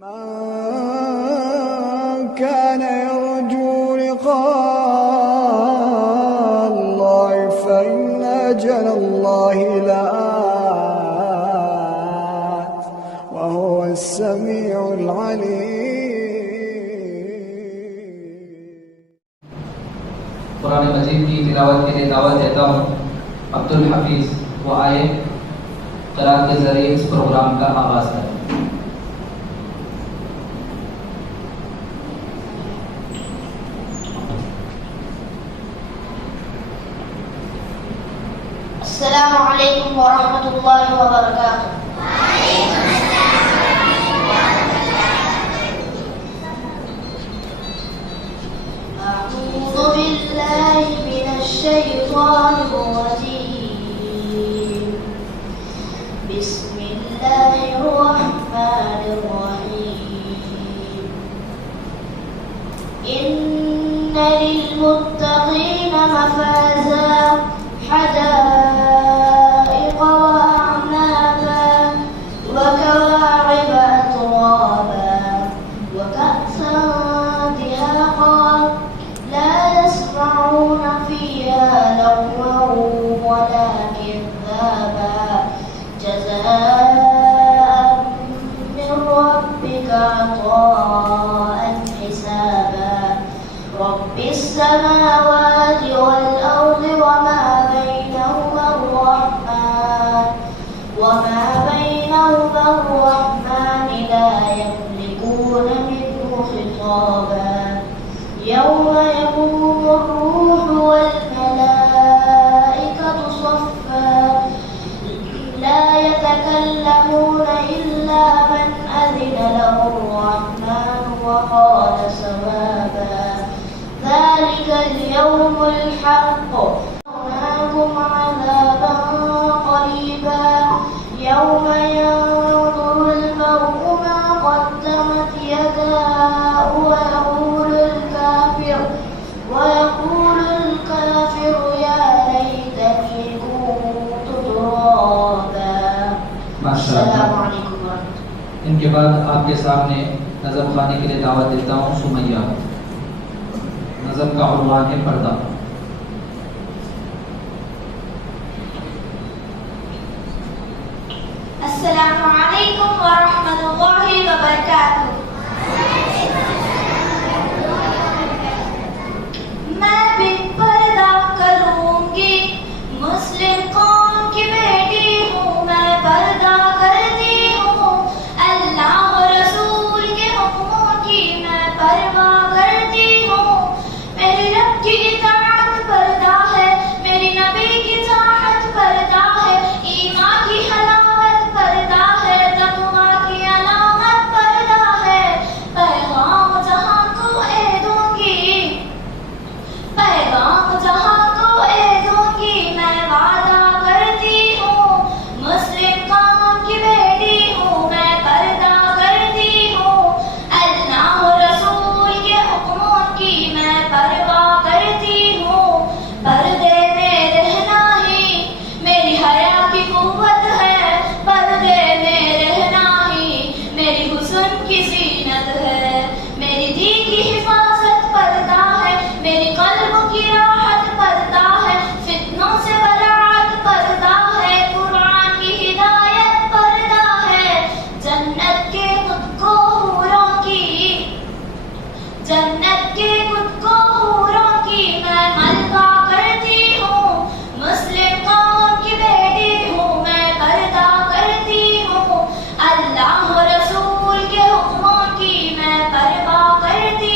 من كان يرجو لقاء الله فإن أجل الله لآت وهو السميع العليم. قرآن مجید کی تلاوت کے لیے دعوت دیتا ہوں عبدالحفیظ، وہ آئے قرآن کے ذریعے اس پروگرام کا آغاز کریں. السلام علیکم ورحمۃ اللہ وبرکاتہ. اعوذ باللہ من الشیطان الرجیم. بسم اللہ الرحمن الرحیم. ان للمتقین مفازا حدائق وأعنابا وكواعب أترابا وكأسا دهاقا لا يسمعون فيها لغوا ولا كذابا جزاء من ربك عطاء حسابا. رب السماوات والأرض وما بينهما الرحمن لا يملكون منه خطابا. يوم يقوم الروح والملائكة صفا لا يتكلمون إلا من أذن له الرحمن وقال صوابا. ذلك اليوم الحق معكم عذابا قريبا. يوم ينظر المرء ما قدمت يداه ويقول الكافر يا ليتني كنت ترابا. السلام علیکم ورحمۃ اللہ. ان کے بعد آپ کے سامنے نظم خوانی کے لیے دعوت دیتا ہوں سمیہ. نظم کا عنوان ہے پردہ. السلام علیکم ورحمۃ اللہ وبرکاتہ. میں بھی پردہ کروں گی، مسلم قوم کی بیٹی ہوں، میں پردہ کرتی ہوں، اللہ و رسول کے حکموں کی میں پرواہ کرتی ہوں. میرے رب کی اطاعت پردہ ہے، میری نبی کی طاعت پردہ ہے، ایمان کی حلاوت پردہ ہے، تقوی کی علامت پردہ ہے. پیغام جہاں کو اے دوں گی، پیغام جہاں کو اے دوں گی، میں وعدہ کرتی ہوں، مسلم قوم کی بیٹی ہوں، میں پردہ کرتی ہوں، اللہ و رسول کے حکموں کی میں پرواہ کرتی ہوں. پردے میں رہنا ہی میری حیا کی قوت ہے، پردے میں رہنا ہی میری حسن کی زینت ہے، میری دین کی حفاظت پردہ ہے، میری قلب کی راحت پردہ ہے، فتنوں سے براعت پردہ ہے، قرآن کی ہدایت پردہ ہے. جنت کے خود کو حوروں کی، جنت کے خود کو حوروں کی میں ملکہ کرتی ہوں، مسلم قوم کی بیٹی ہوں، میں پردہ کرتی ہوں، اللہ و رسول کے حکموں کی میں پرواہ کرتی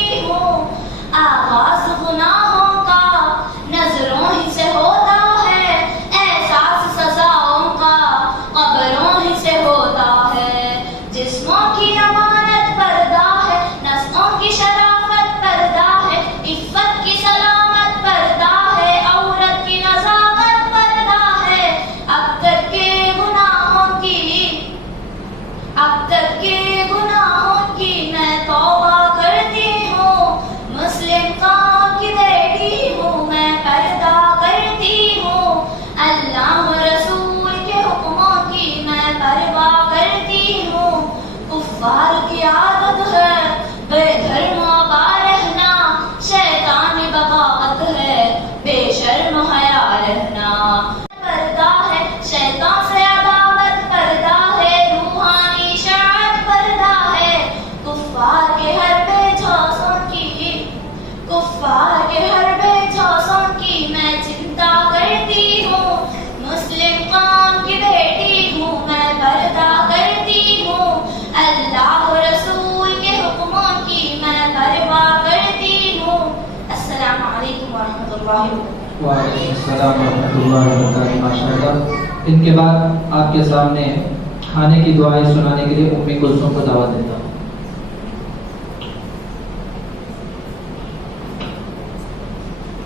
اللہ وبرکاتہ. وعلیکم السلام ورحمۃ اللہ وبرکاتہ. ماشاء اللہ. ان کے بعد آپ کے سامنے کھانے کی دعائیں سنانے کے لیے امی کلثوم کو دعوت دیتا ہوں.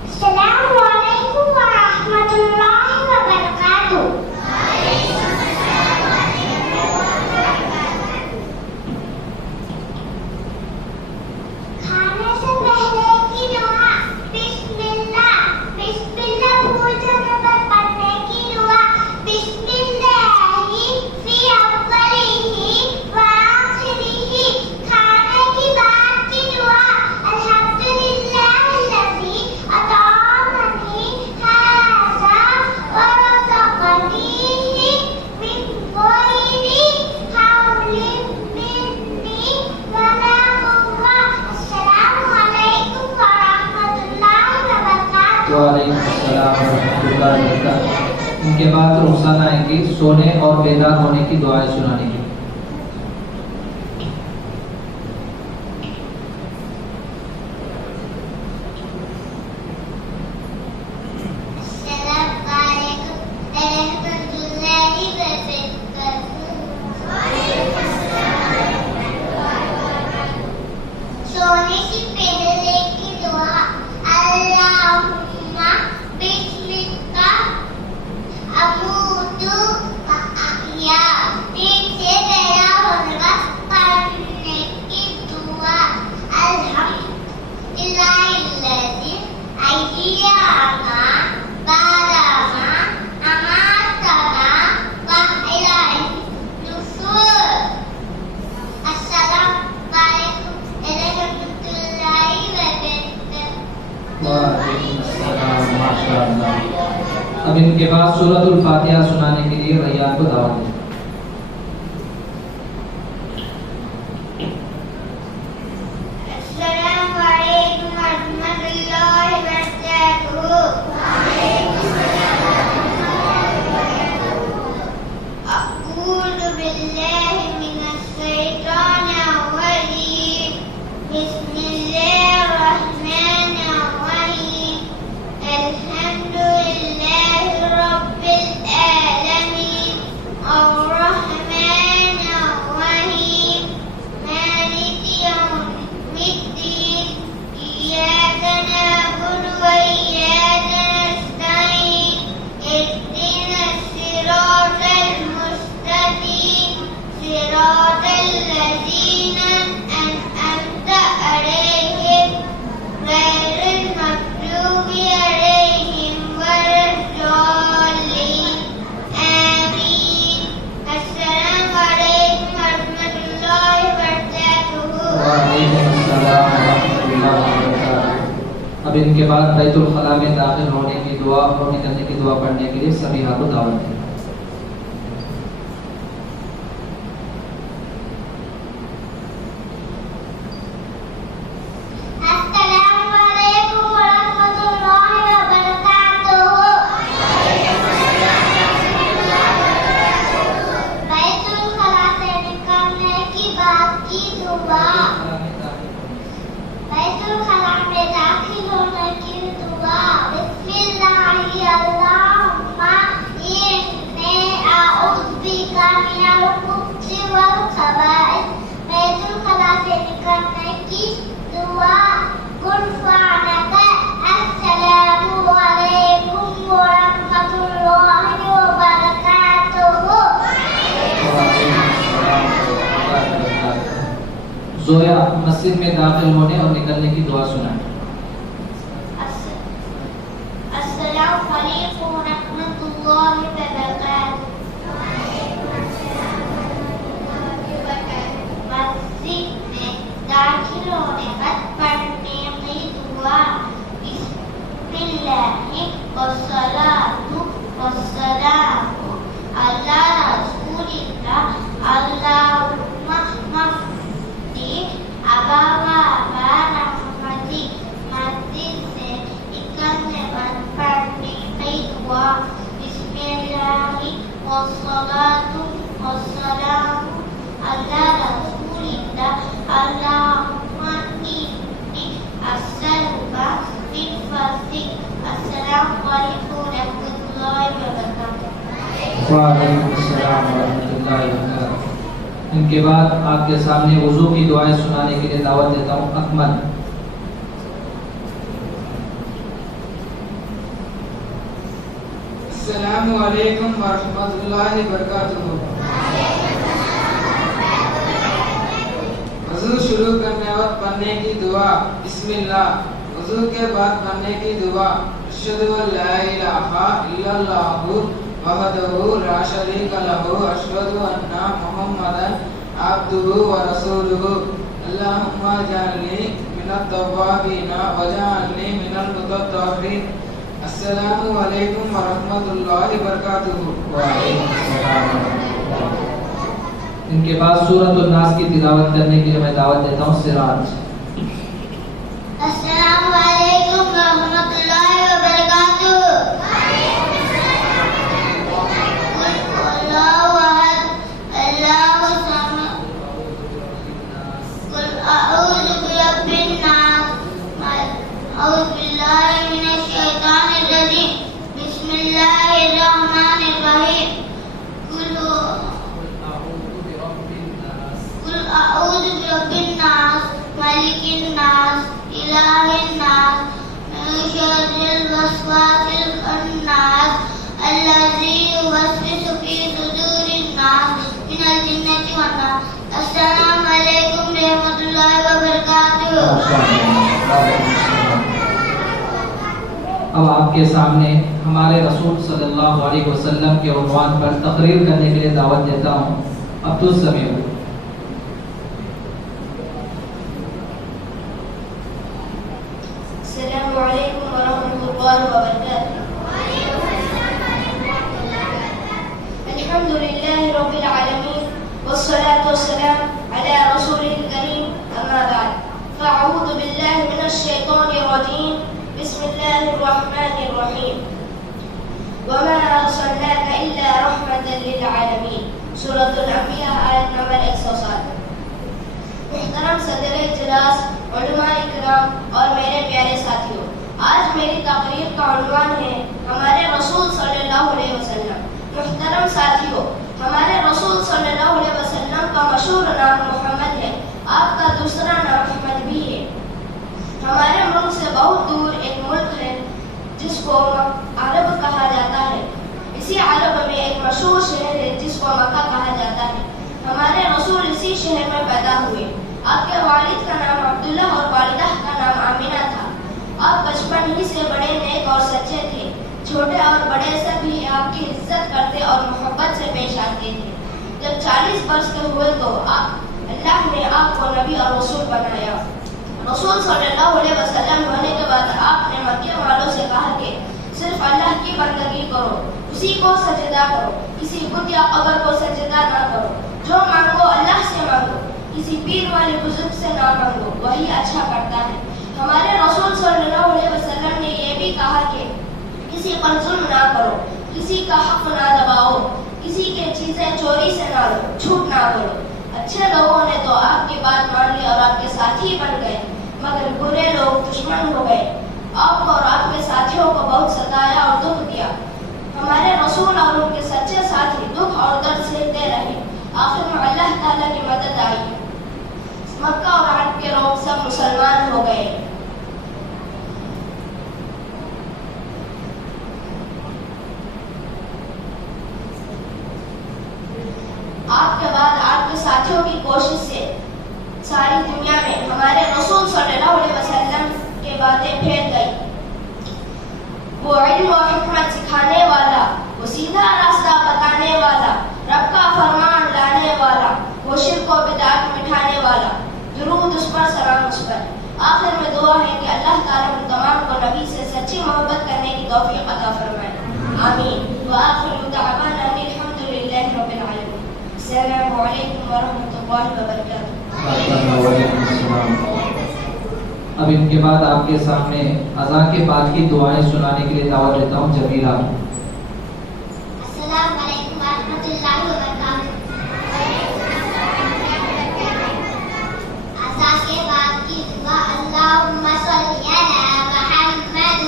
السلام علیکم ورحمۃ اللہ وبرکاتہ. کھانے سے پہلے کی دعا بسم اللہ. بسم اللہ بھوجن پر پڑھنے کی دعا بسم اللہ فی اولیہ و آخرہ. کھانے کی بعد کی دعا الحمدللہ الذی اطعمنی ھذا ورزقنیہ من غیر حول منی ولا قوة. السلام علیکم ورحمۃ اللہ وبرکاتہ. وعلیکم السلام ورحمۃ اللہ وبرکاتہ. ان کے بعد رخسانہ آئیں گی سونے اور بیدار ہونے کی دعائیں سنانے کی. السلام علیکم ورحمۃ اللہ وبرکاتہ. سونے سے پہلے کی دعا اللہم بسمک اموت و احیا. دن سے پیدا ہونے کا پڑھنے کی دعا الحمدللہ الذی احیانا بعدما اماتنا والیہ النشور. السلام علیکم ورحمۃ اللہ وبرکاتہ. وعلیکم السلام. ماشاء اللہ. اب ان کے بعد سورۃ الفاتحہ سنانے کے لیے ریان کو دعوت دیں. السلام علیکم ورحمۃ اللہ وبرکاتہ. اعوذ باللہ من الشیطان الرجیم. بسم اللہ الرحمن الرحیم. الحمدللہ رب العالمین الرحمن الرحیم مالک یوم الدین. ایاک نعبد و ایاک نستعین. اهدنا الصراط المستقیم صراط الذین أنعمت عليهم غير المغضوب عليهم ولا الضالين. آمين. السلام عليكم ورحمة الله وبركاته. وعلیکم السلام ورحمۃ اللہ وبرکاتہ. اب ان کے بعد بیت الخلاء میں داخل ہونے کی دعا اور نکلنے کی دعا پڑھنے کے لیے سبھی کو دعوت دیں. السلام علیکم ورحمۃ اللہ وبرکاتہ. بیت الخلاء سے نکلنے کی بعد کی دعا. بیت الخلاء میں داخل ہونے کی دعا بسم اللہ اللہم انی اعوذ بک من الخبث والخبائث. بیت الخلاء سے نکلنے کی دعا غفرانک. السلام علیکم ورحمۃ اللہ وبرکاتہ. وعلیکم السلام ورحمۃ اللہ وبرکاتہ. زویا مسجد میں داخل ہونے اور نکلنے کی دعا سنائیں. السلام علیکم ورحمۃ اللہ وبرکاتہ. مسجد میں داخل ہونے پر پڑھنے کی دعا بسم اللہ والصلاۃ والسلام علی رسول اللہ. اللہم مفتح ابواب رحمتی. مسجد سے نکلنے پر پڑھنے کی دعا بسم اللہ والصلاۃ والسلام علی رسول اللہ. اللہم انی اسألک من فضلک وعلیکم السلام ورحمۃ اللہ وبرکاتہ۔ ان کے بعد آپ کے سامنے وضو کی دعائیں سنانے کے لیے دعوت دیتا ہوں اکمل۔ السلام علیکم ورحمۃ اللہ وبرکاتہ۔ وضو شروع کرنے وقت پڑھنے کی دعا بسم اللہ۔ وضو کے بعد پڑھنے کی دعا اشہد ان لا الہ الا اللہ وحدہ لا شریک لہ اشہد ان محمدا عبدہ ورسولہ اللہم اجعلنی من التوابین واجعلنی من المتطہرین۔ السلام علیکم ورحمۃ اللہ وبرکاتہ۔ ان کے بعد سورۃ الناس کی تلاوت کرنے کے لیے میں دعوت دیتا ہوں سراج۔ السلام علیکم ورحمۃ اللہ وبرکاتہ۔ اللہ احد اللہ الصمد قل اعوذ برب الناس اعوذ باللہ من الشیطان الرجیم بسم اللہ الرحمن الرحیم قل اعوذ برب الناس ملک الناس الہ الناس من شر الوسواس الخناس الذی یوسوس فی صدور الناس من الجنۃ والناس۔ السلام علیکم رحمۃ اللہ وبرکاتہ۔ اب آپ کے سامنے ہمارے رسول صلی اللہ علیہ وسلم کے عنوان پر تقریر کرنے کے لیے دعوت دیتا ہوں عبدالسمیع۔ السلام علیکم ورحمۃ اللہ وبرکاتہ۔ الحمد للہ رب العالمین والصلاة والسلام علی رسول الکریم اما بعد فاعوذ باللہ من الشیطان الرجیم بسم اللہ الرحمن الرحیم وما ارسلناک الا رحمة للعالمین۔ سورۃ الانبیاء آیت نمبر 107۔ محترم صدر اجلاس، علماء اکرام اور میرے پیارے ساتھیوں، آج میری تقریر کا عنوان ہے ہمارے رسول صلی اللہ علیہ وسلم۔ محترم ساتھیوں، ہمارے رسول صلی اللہ علیہ وسلم کا مشہور نام محمد ہے، آپ کا دوسرا نام احمد بھی ہے۔ ہمارے ملک سے بہت دور ایک ملک ہے جس کو عرب کہا جاتا ہے۔ اسی عرب میں ایک مشہور شہر ہے جس کو مکہ کہا جاتا ہے۔ ہمارے رسول اسی شہر میں پیدا ہوئے۔ آپ کے والد کا نام عبداللہ اور والدہ کا نام آمینہ تھا۔ آپ بچپن ہی سے بڑے نیک اور سچے تھے۔ چھوٹے اور بڑے سبھی آپ کی عزت کرتے اور محبت سے پیش آتے تھے۔ جب 40 برس کے ہوئے تو اللہ نے آپ کو نبی اور رسول بنایا۔ رسول صلی اللہ علیہ وسلم ہونے کے بعد آپ نے مکے والوں سے کہا کہ صرف اللہ کی بندگی کرو، اسی کو سجدہ کرو، کسی بت یا قبر کو سجدہ نہ کرو، جو مانگو اللہ سے مانگو، کسی پیر والے بزرگ سے نہ مانگو، وہی اچھا کرتا ہے۔ ہمارے رسول صلی اللہ علیہ وسلم نے یہ بھی کہا کہ کسی پر ظلم نہ کرو، کسی کا حق نہ دباؤ، کسی کے چیزیں چوری سے نہ لو، جھوٹ نہ بولو۔ اچھے لوگوں نے تو آپ کی بات مان لی اور آپ کے ساتھی بن گئے، مگر برے لوگ دشمن ہو گئے، آپ کو اور آپ کے ساتھیوں کو بہت ستایا اور دکھ دیا۔ ہمارے رسول اور ان کے سچے ساتھی دکھ اور درد سہتے رہے۔ آخر میں اللہ تعالیٰ کی مدد آئی، مکہ اور عرب کے لوگ سب مسلمان ہو گئے۔ آپ کے بعد آپ کے ساتھیوں کی کوشش سے ساری دنیا میں ہمارے رسول صلی اللہ علیہ وسلم کے باتیں پھیل گئی۔ وہ علم و حکمت سکھانے والا، وہ سیدھا راستہ بتانے والا، رب کا فرمان لانے والا، وہ شرک و بدعت مٹھانے والا۔ درود اس پر، سلام اس پر۔ آخر میں دعا ہے کہ اللہ تعالیٰ ہم تمام کو نبی سے سچی محبت کرنے کی توفیق عطا فرمائے، آمین۔ وآخر دعوانا ان الحمد للہ رب العالمین۔ السلام علیکم ورحمۃ اللہ وبرکاتہ۔ اب ان کے بعد آپ کے سامنے اذان کے بعد کی دعائیں سنانے کے لیے دعوت دیتا ہوں جمیلہ۔ السلام علیکم ورحمۃ اللہ وبرکاتہ۔ اذان کے بعد کی دعا اللہم صلی علی محمد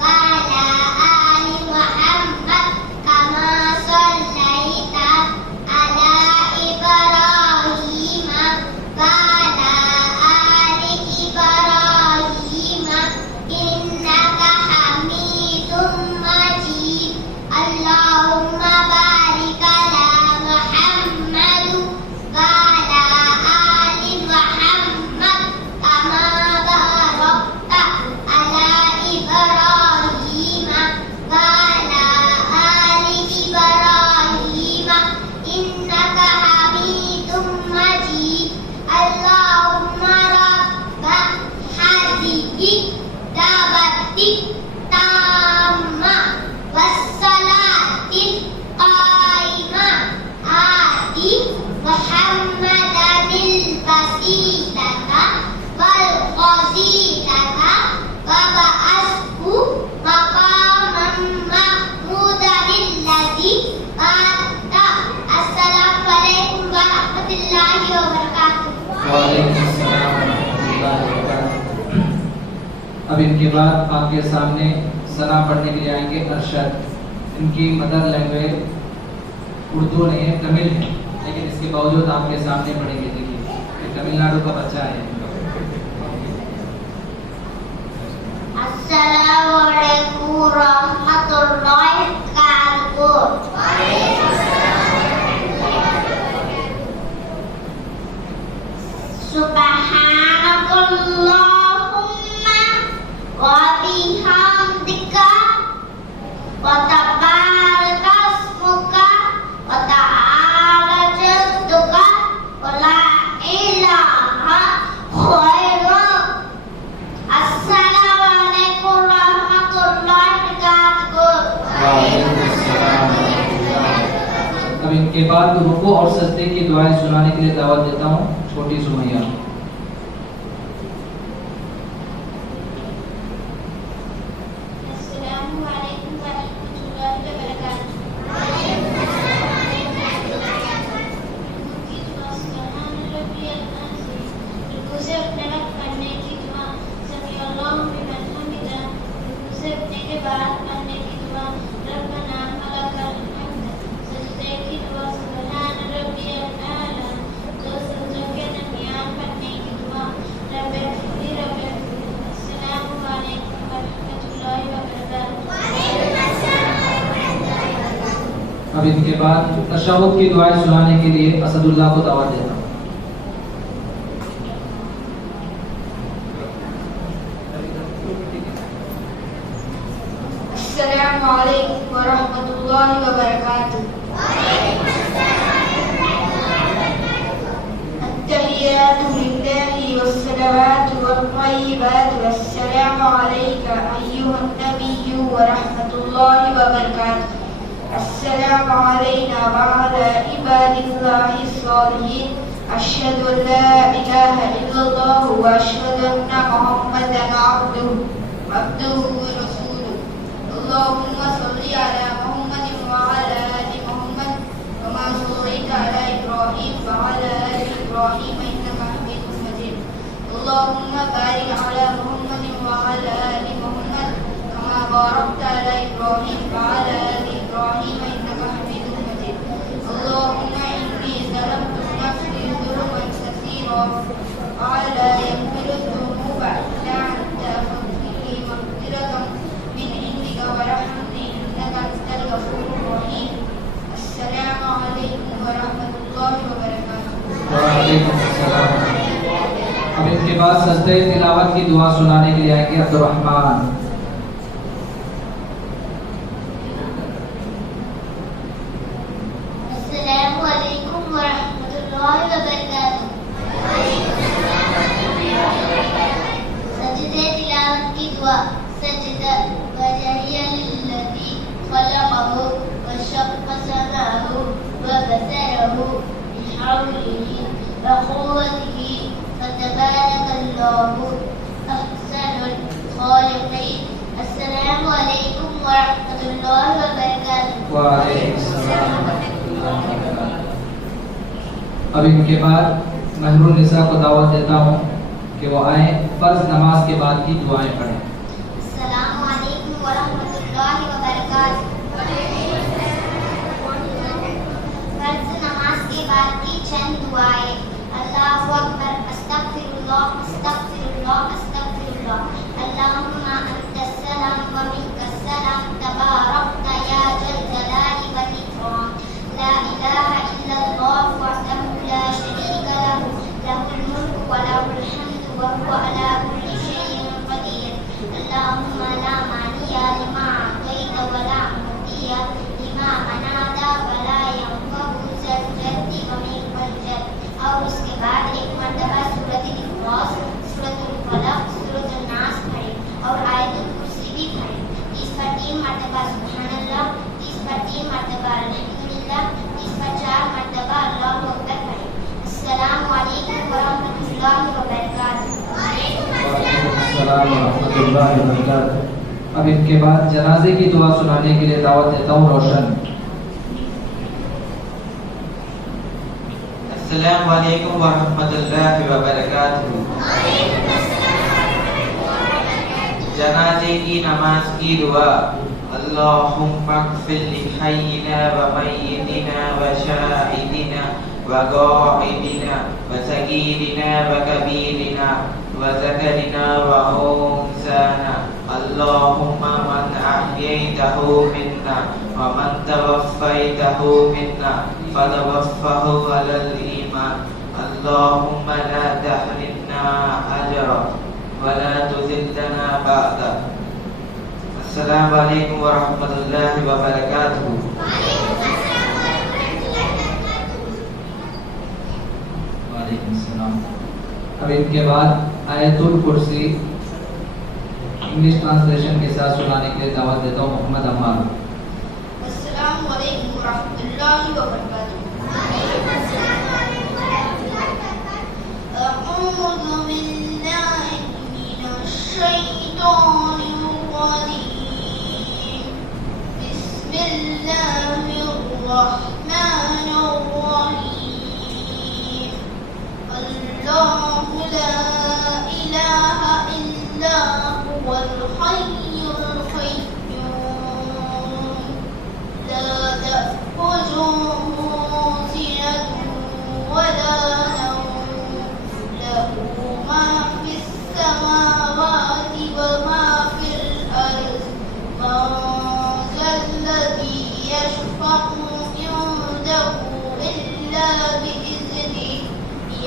وعلی آل محمد کما صلی الله وبركاته. وعلیکم السلام ورحمۃ اللہ وبرکاتہ۔ اب ان کے بعد آپ کے سامنے ثنا پڑھنے کے لیے آئیں گے ارشد۔ ان کی مدر لینگویج اردو نہیں ہے، تمل ہے، لیکن اس کے باوجود آپ کے سامنے پڑھیں گے۔ دیکھیے یہ تمل ناڈو کا بچہ ہے۔ السلام علیکم ورحمۃ اللہ وبرکاتہ۔ سبحانک اللہم وبحمدک وتبارک اسمک وتعالی جدک ولا الہ غیرک۔ السلام علیکم ورحمۃ اللہ وبرکاتہ۔ اب ان کے بعد رکوع اور سجدے کی دعائیں سنانے کے لیے دعوت دیتا ہوں چھوٹی سمیہ۔ السلام علیکم ورحمۃ اللہ وبرکاتہ۔ رکوع سے اٹھنے وقت پڑھنے کی دعا سمیع اللہ لمن حمدہ۔ رکوع سے اٹھنے کے بعد پڑھنے کی دعا ربنا ولک الحمد۔ سجدے کی دعا سبحان ربی الاعلی۔ دو سجدوں کے درمیان پڑھنے کی دعا رب اغفر لی رب اغفر لی۔ السلام علیکم ورحمۃ اللہ وبرکاتہ۔ اب ان کے بعد تشہد کی دعائیں سنانے کے لیے اسد اللہ کو دعوت دیتا ہوں۔ السلام علیکم ورحمۃ اللہ وبرکاتہ۔ التحیات للہ والصلوات والطیبات والسلام علیک ایھا النبی ورحمۃ اللہ وبرکاتہ۔ السلام علینا وعلی عباد اللہ الصالحین۔ اشہد ان لا الہ الا اللہ واشہد ان محمدا عبدہ ورسولہ۔ اللهم صل على محمد وعلى آل محمد كما صليت على إبراهيم وعلى آل إبراهيم إنك حميد مجيد۔ اللهم بارك على محمد وعلى آل محمد كما باركت على إبراهيم وعلى آل إبراهيم إنك حميد مجيد۔ اللهم إني ظلمت نفسي ظلما كثيرا ولا يغفر الذنوب إلا أنت فاغفر لي مغفرة من عندك وارحمني إنك أنت الغفور الرحيم۔ السلام علیکم ورحمۃ اللہ وبرکاتہ۔ وعلیکم السلام۔ اب ان کے بعد سجدہ تلاوت کی دعا سنانے کے لیے آئیں گے عبد الرحمن۔ السلام علیکم ورحمۃ اللہ وبرکاتہ۔ سجدہ تلاوت کی دعا سجدہ وجہیہ للذی خلقہ وشق سمعہ وبصرہ بحولہ وقوتہ فتبارک اللہ احسن الخالقین۔ السلام علیکم ورحمۃ اللہ وبرکاتہ۔ وعلیکم السلام ورحمۃ اللہ وبرکاتہ۔ اب ان کے بعد مہر النساء کو دعوت دیتا ہوں کہ وہ آئیں فرض نماز کے بعد کی دعائیں پڑھیں۔ السلام علیکم ورحمۃ اللہ وبرکاتہ۔ فرض نماز کے بعد کی چند دعائیں۔ اللہ اکبر، استغفر اللہ استغفر اللہ استغفر اللہ۔ اللہم انت السلام ومنک السلام تبارکت یا ذا الجلال والاکرام۔ لا الہ الا اللہ وحدہ لا شریک لہ، لہ الملک وله الحمد وهو على كل شيء قدير۔ اللهم لا مانع لما أعطيت ولا معطي لما منعت ولا ينفع ذا الجد ومنك الجد۔ اور اس کے بعد ایک مرتبہ سورۃ الاخلاص، سورۃ الفلق، سورۃ الناس پڑھیں اور آیت الکرسی بھی پڑھیں۔ اس پر 3 مرتبہ سبحان اللہ، اس پر 3 مرتبہ الحمدللہ، اس پر 4 مرتبہ اللہ اکبر پڑھیں۔ السلام علیکم ورحمۃ اللہ وبرکاتہ۔ وعلیکم السلام ورحمۃ اللہ وبرکاتہ۔ اب ان کے بعد جنازے کی دعا سنانے کے لیے دعوت دیتا ہوں روشن۔ السلام علیکم ورحمۃ اللہ وبرکاتہ. جنازے کی نماز کی دعا. اللہم اغفر لحینا ومیتنا وشاہدنا وغائبنا وصغیرنا وکبیرنا وذکرنا وانثانا. اللہم من احییتہ منا ومن توفیتہ منا فتوفہ علی الایمان. اللہم لا تحرمنا اجرہ ولا تذلنا بعدہ. السلام علیکم ورحمۃ اللہ وبرکاتہ. وعلیکم السلام. اب ان کے بعد آیت الکرسی انگلش ٹرانسلیشن کے ساتھ سنانے کے لیے دعوت دیتا ہوں محمد عمار. السلام علیکم ورحمۃ اللہ وبرکاتہ. اعوذ باللہ من الشیطان الرجیم. بسم اللہ الرحمن الرحیم. اللہ لا الہ الا هو الحي القيوم لا تأخذه سنة ولا نوم له ما في السماوات وما في الأرض. من ذا الذي يشفع عنده إلا بإذنه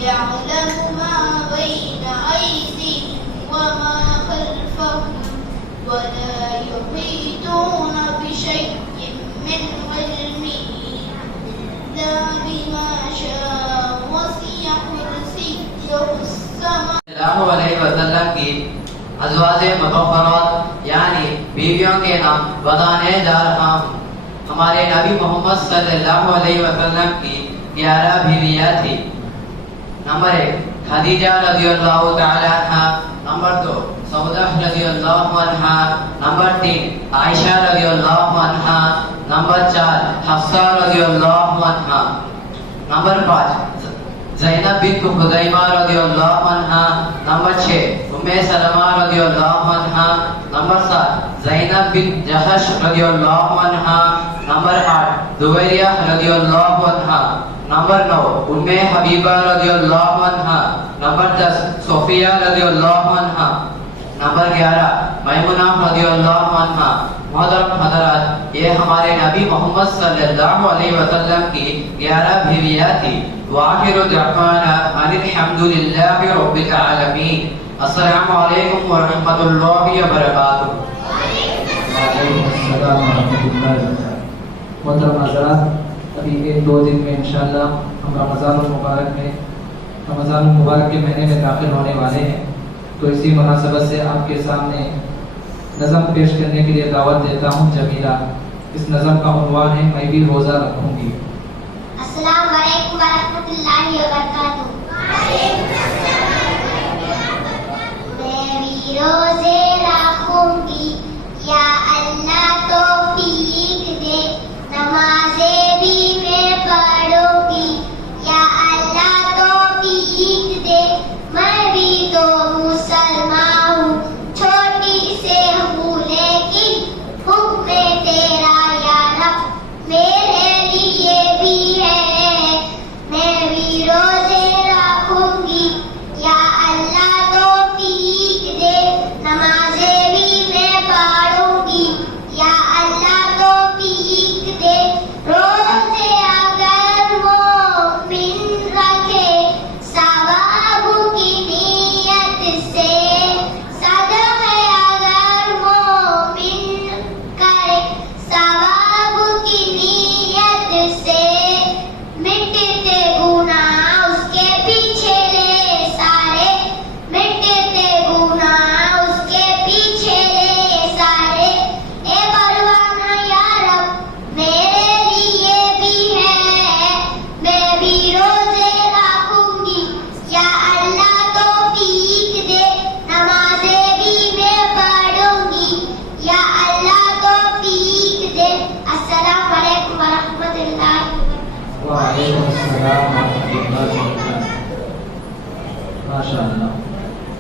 يعلم ما بين أيديهم وما خلفهم ولا يحيطون بشيء من علمه إلا بما شاء وسع كرسيه السماوات. صلی اللہ علیہ وسلم کی ازواج مطہرات یعنی بیویوں کے نام بتانے جا رہا ہوں. ہمارے نبی محمد صلی اللہ علیہ وسلم کی 11 بیویاں تھی. نمبر 1 خدیجہ رضی اللہ تعالی عنہ. نمبر 2 سودہ رضی اللہ عنہا. نمبر 3 عائشہ رضی اللہ عنہا. نمبر 4 حفصہ رضی اللہ عنہا. نمبر 5 زینب بنت خزیمہ رضی اللہ عنہا. نمبر 6 ام سلمہ رضی اللہ عنہا. نمبر 7 زینب بنت جحش رضی اللہ عنہا. نمبر 8 زبیرہ رضی اللہ عنہا. نمبر 9 ام حبیبہ رضی اللہ عنہا. نمبر 10 صفیہ رضی اللہ عنہا. نمبر 11 میمونہ رضی اللہ عنہا. محترم حضرات، یہ ہمارے نبی محمد صلی اللہ علیہ وسلم کی 11 بیویاں تھی. وآخر دعوانا ان الحمد للہ رب العالمین. السلام علیکم ورحمۃ اللہ وبرکاتہ. وعلیکم السلام ورحمۃ اللہ وبرکاتہ. محترم حضرات، ابھی 1-2 دن میں انشاءاللہ ہم رمضان المبارک کے مہینے میں داخل ہونے والے ہیں. تو اسی مناسبت سے آپ کے سامنے نظم پیش کرنے کے لیے دعوت دیتا ہوں جمیلہ. اس نظم کا عنوان ہے میں بھی روزہ رکھوں گی. السلام علیکم ورحمۃ اللہ وبرکاتہ. میں بھی روزے رکھوں گی یا اللہ توفیق دے. نمازیں بھی میں پڑھوں گی یا اللہ توفیق دے. میں بھی تو مسلمان ہوں چھوٹی سے ہوں لیکن حکم تیرا یا رب میرے لیے بھی ہے. میں بھی روزے رکھوں گی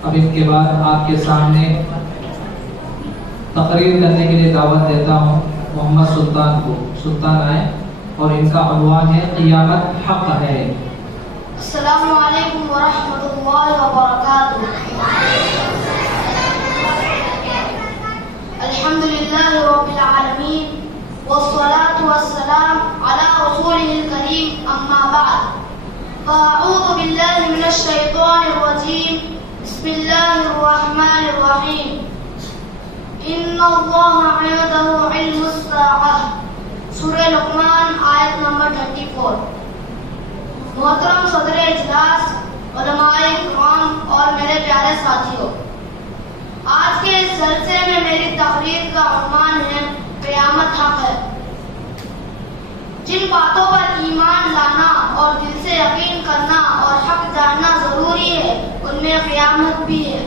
اب ان کے بعد آپ کے سامنے تقریر کرنے کے لیے دعوت دیتا ہوں محمد سلطان کو. سلطان آئے اور ان کا عنوان ہے قیامت حق ہے. السلام علیکم ورحمۃ اللہ وبرکاتہ. الحمد للہ رب العالمین والصلاة والسلام على رسوله الكريم اما بعد فاعوذ باللہ من الشیطان الرجیم بسم اللہ الرحمن الرحیم ان اللہ عنده علم الساعة سورہ لقمان آیت نمبر 34. محترم صدر اجلاس، علماء کرام اور میرے پیارے ساتھیوں، آج کے اس جلسے میں میری تقریر کا عنوان ہے قیامت حق ہے. جن باتوں پر ایمان لانا اور دل سے یقین کرنا اور حق جاننا ضروری ہے ان میں قیامت بھی ہے.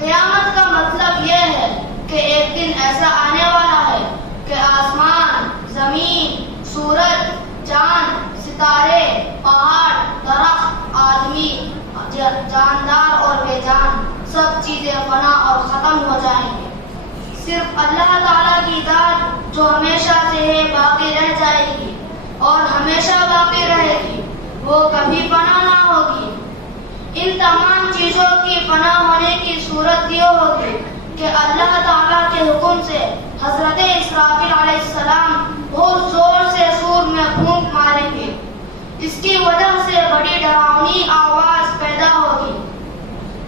قیامت کا مطلب یہ ہے کہ ایک دن ایسا آنے والا ہے کہ آسمان، زمین، سورج، چاند، ستارے، پہاڑ، درخت، آدمی، جاندار اور بے جان سب چیزیں فنا اور ختم ہو جائیں گے. صرف اللہ تعالیٰ کی ذات جو ہمیشہ سے ہے باقی رہ جائے گی اور ہمیشہ باقی رہے گی، وہ کبھی فنا نہ ہوگی. ان تمام چیزوں کی فنا ہونے کی صورت یہ ہوگی کہ اللہ تعالیٰ کے حکم سے حضرت اسرافیل علیہ السلام بہت زور سے سور میں پھونک ماریں گے. اس کی وجہ سے بڑی ڈراؤنی آواز پیدا ہوگی.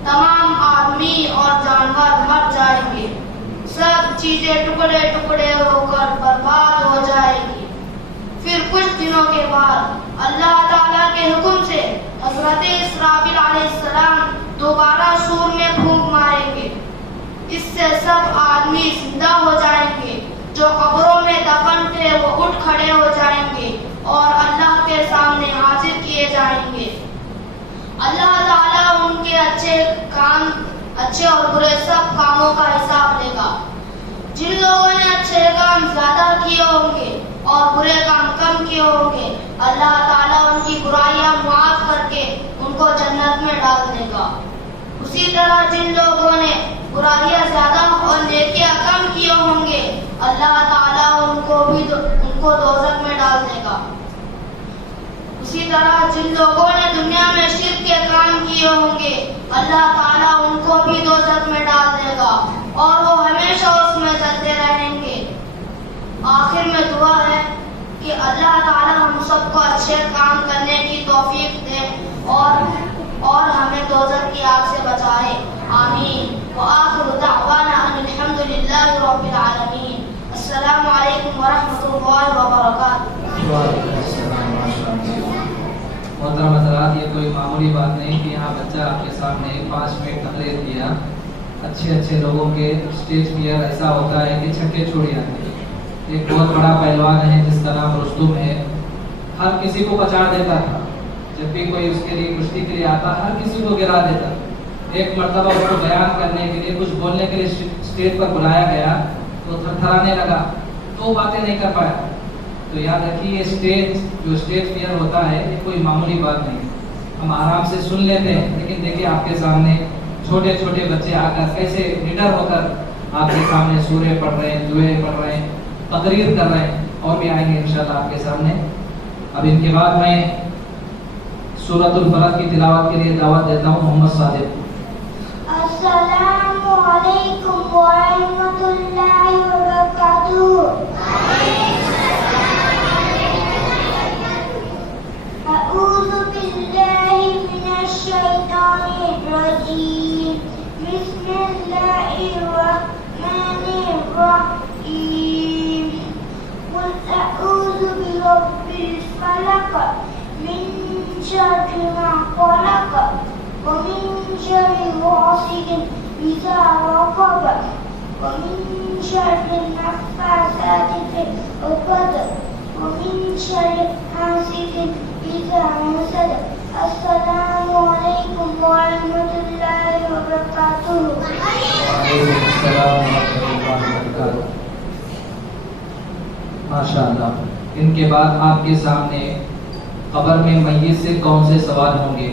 تمام آدمی اور جانور مر جائیں گے. سب چیزیں ٹکڑے ٹکڑے ہو کر برباد ہو جائے گی. پھر کچھ دنوں کے بعد اللہ تعالیٰ کے حکم سے حضرت اسرافیل علیہ السلام دوبارہ سور میں پھونک ماریں گے. اس سے سب آدمی زندہ ہو جائیں گے. جو قبروں میں دفن تھے وہ اٹھ کھڑے ہو جائیں گے اور اللہ کے سامنے حاضر کیے جائیں گے. اللہ تعالیٰ ان کے اچھے اور برے سب کاموں کا حساب لے گا. جن لوگوں نے اچھے کام زیادہ کیے ہوں گے اور برے کام کم کیے ہوں گے، اللہ تعالیٰ ان کی برائیاں معاف کر کے ان کو جنت میں ڈال دے گا. اسی طرح جن لوگوں نے برائیاں زیادہ اور نیکیاں کم کیے ہوں گے، اللہ تعالیٰ ان کو دوزخ میں ڈال دے گا. اسی طرح جن لوگوں نے دنیا میں شرک کے کام کیے ہوں گے، اللہ تعالیٰ ان کو بھی دوزخ میں ڈال دے گا اور وہ ہمیشہ اس میں جلتے رہیں گے. آخر میں دعا ہے کہ اللہ تعالیٰ ہم سب کو اچھے کام کرنے کی توفیق دے اور ہمیں دوزخ کی آگ سے بچائے. آمین. وآخر دعوانا ان الحمد للہ رب العالمین. السلام علیکم ورحمۃ اللہ وبرکاتہ. محترم حضرات، یہ کوئی معمولی بات نہیں کہ یہاں بچہ آپ کے سامنے 5 منٹ تقریر دیا. اچھے لوگوں کے اسٹیج فیئر ایسا ہوتا ہے کہ چھکے چھوڑ جاتے ہیں. ایک بہت بڑا پہلوان ہے جس کا نام رستم ہے، ہر کسی کو پچاڑ دیتا تھا. جب بھی کوئی اس کے لیے کشتی کے لیے آتا ہر کسی کو گرا دیتا. ایک مرتبہ اس کو بیان کرنے کے لیے، کچھ بولنے کے لیے اسٹیج پر بلایا گیا تو تھرتھرانے لگا، تو باتیں نہیں کر پایا. تو یاد رکھیے یہ اسٹیج فیئر ہوتا ہے یہ کوئی معمولی بات نہیں. ہم آرام سے سن لیتے ہیں، لیکن دیکھیے آپ کے سامنے چھوٹے بچے آ کر کیسے نڈر ہو کر آپ کے سامنے سورے پڑھ رہے ہیں، دعائیں پڑھ رہے ہیں، تقریر کر رہے ہیں، اور بھی آئیں گے انشاءاللہ آپ کے سامنے. اب ان کے بعد میں سورۃ الفلق کی تلاوت کے لیے دعوت دیتا ہوں محمد صادق. السلام علیکم ورحمۃ اللہ وبرکاتہ. اعوذ باللہ من الشیطان الرجیم. بسم اللہ الرحمن الرحیم. قل اعوذ برب الفلق من شر ما خلق ومن شر غاسق إذا وقب ومن شر النفاثات في العقد ومن شر حاسد إذا حسد. السلام علیکم ورحمۃ اللہ وبرکاتہ. وعلیکم السلام ورحمۃ اللہ وبرکاتہ. ماشاءاللہ. ان کے بعد آپ کے سامنے قبر میں میت سے کون سے سوال ہوں گے؟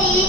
3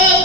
1,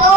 2,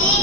3,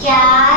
4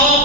1,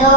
2,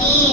3,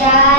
4,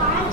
5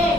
1,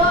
2,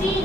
3,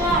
4,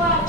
5,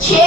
6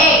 1,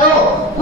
2,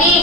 3,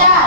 4,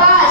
5,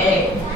1,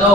2,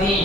3,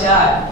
4,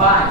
5,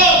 1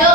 2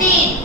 3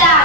4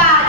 5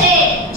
6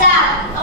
7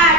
8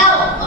9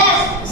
10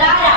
12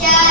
4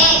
1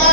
2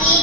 3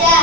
4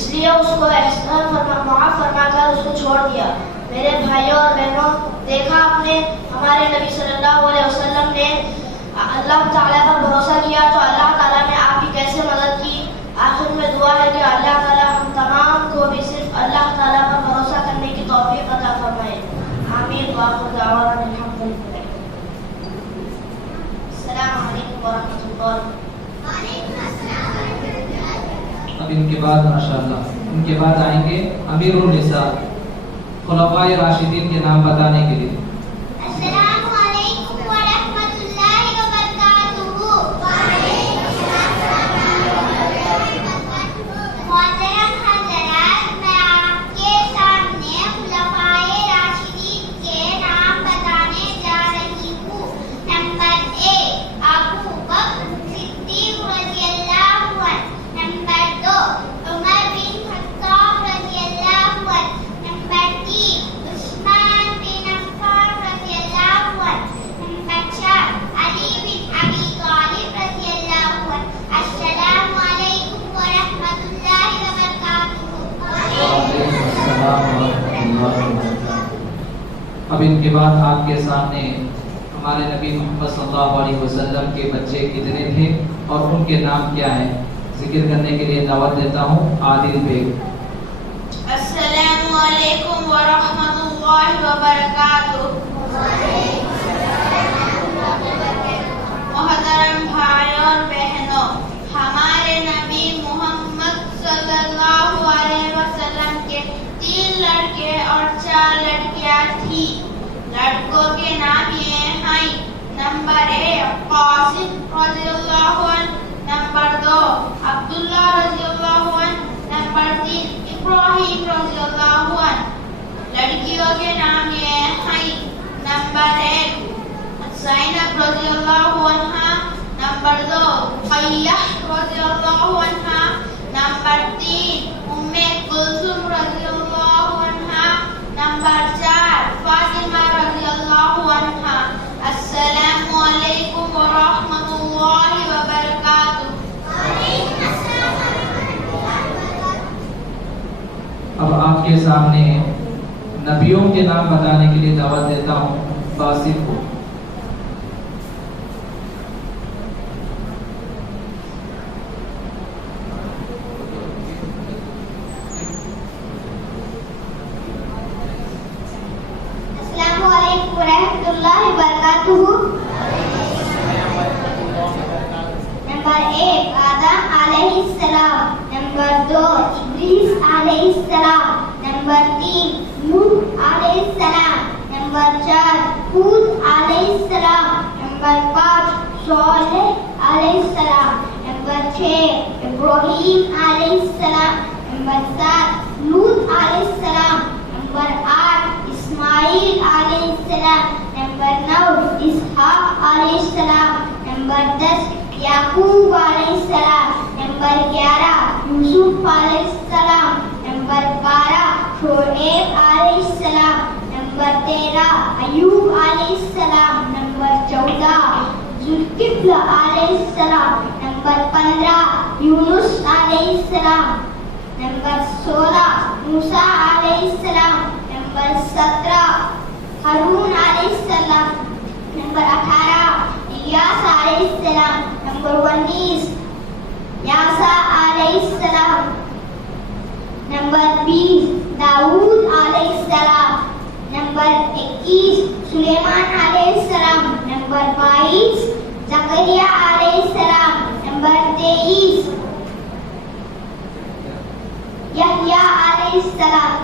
اس لیے اس کو معاف فرما کر اس کو چھوڑ دیا۔ میرے بھائیوں اور بہنوں، دیکھا آپ نے ہمارے نبی صلی اللہ علیہ وسلم نے اللہ تعالیٰ پر بھروسہ کیا تو اللہ تعالیٰ نے آپ کی کیسے مدد کی۔ آخر میں دعا ہے کہ اللہ تعالیٰ ہم تمام کو بھی صرف اللہ تعالیٰ پر بھروسہ کرنے کی توفیق عطا فرمائے۔ آمین وآخر دعوانا الحمدللہ۔ السلام علیکم ورحمۃ اللہ۔ اب ان کے بعد ماشاءاللہ ان کے بعد آئیں گے امیر النساء، خلفائے راشدین کے نام بتانے کے لیے۔ السلام علیکم ورحمۃ اللہ وبرکاتہ۔ محترم حضرات، میں آپ کے سامنے خلفائے راشدین کے نام بتانے جا رہی ہوں۔ نمبر 1 ابو بکر صدیق رضی اللہ عنہ۔ نمبر 2 عمر بن خطاب رضی اللہ عنہ۔ نمبر 3 عثمان بن عفان رضی اللہ عنہ۔ نمبر 4 علی بن ابی طالب رضی اللہ عنہ۔ السلام علیکم ورحمۃ اللہ وبرکاتہ۔ وعلیکم السلام ورحمۃ اللہ وبرکاتہ۔ اب ان کے بعد آپ کے سامنے ہمارے نبی محمد صلی اللہ علیہ وسلم کے بچے کتنے تھے اور ان کے نام کیا ہیں، ذکر کرنے کے لیے دعوت دیتا ہوں عادل بیگ۔ السلام علیکم ورحمۃ اللہ وبرکاتہ۔ محترم بھائیوں اور بہنوں، ہمارے نبی محمد صلی اللہ علیہ وسلم کے 3 لڑکے اور 4 لڑکیاں تھیں۔ لڑکوں کے نام یہ ہیں: نمبر 1 قاسم رضی اللہ عنہ۔ نمبر 2 عبداللہ رضی اللہ عنہ۔ نمبر 3 ابراہیم رضی اللہ عنہ۔ لڑکیوں کے نام یہ ہیں: نمبر 1 زینب رضی اللہ عنہ۔ نمبر 2 رقیہ رضی اللہ عنہ۔ نمبر 3 ام کلثوم رضی اللہ عنہ۔ نمبر 4 فاطمہ رضی اللہ عنہ۔ السلام علیکم ورحمۃ اللہ وبرکاتہ۔ اب آپ کے سامنے نبیوں کے نام بتانے کے لیے دعوت دیتا ہوں باسط کو۔ السلام علیکم ورحمۃ اللہ وبرکاتہ۔ نمبر 1 آدم علیہ السلام۔ نمبر 2 ادریس علیہ السلام۔ نمبر 3 نوح علیہ السلام۔ نمبر 4 ہود علیہ السلام۔ نمبر 5 صالح علیہ السلام۔ نمبر 6 ابراہیم علیہ السلام۔ نمبر 7 لوط علیہ السلام۔ نمبر 8 اسماعیل علیہ السلام۔ نمبر 9 اسحاق علیہ السلام۔ نمبر 10 یعقوب علیہ السلام۔ نمبر 11 یوسف علیہ السلام۔ نمبر 12 شعیب علیہ السلام۔ نمبر 13 ایوب علیہ السلام۔ نمبر 14 ذوالکفل علیہ السلام۔ نمبر 15 یونس علیہ السلام۔ نمبر 16 موسیٰ علیہ السلام۔ نمبر 17 ہارون علیہ السلام۔ نمبر 18 الیاس علیہ السلام۔ نمبر 19 یاسا علیہ السلام۔ نمبر 20 داؤد علیہ السلام۔ نمبر 21 سلیمان علیہ السلام۔ نمبر 22 زکریا علیہ السلام۔ نمبر 23 یحییٰ علیہ السلام۔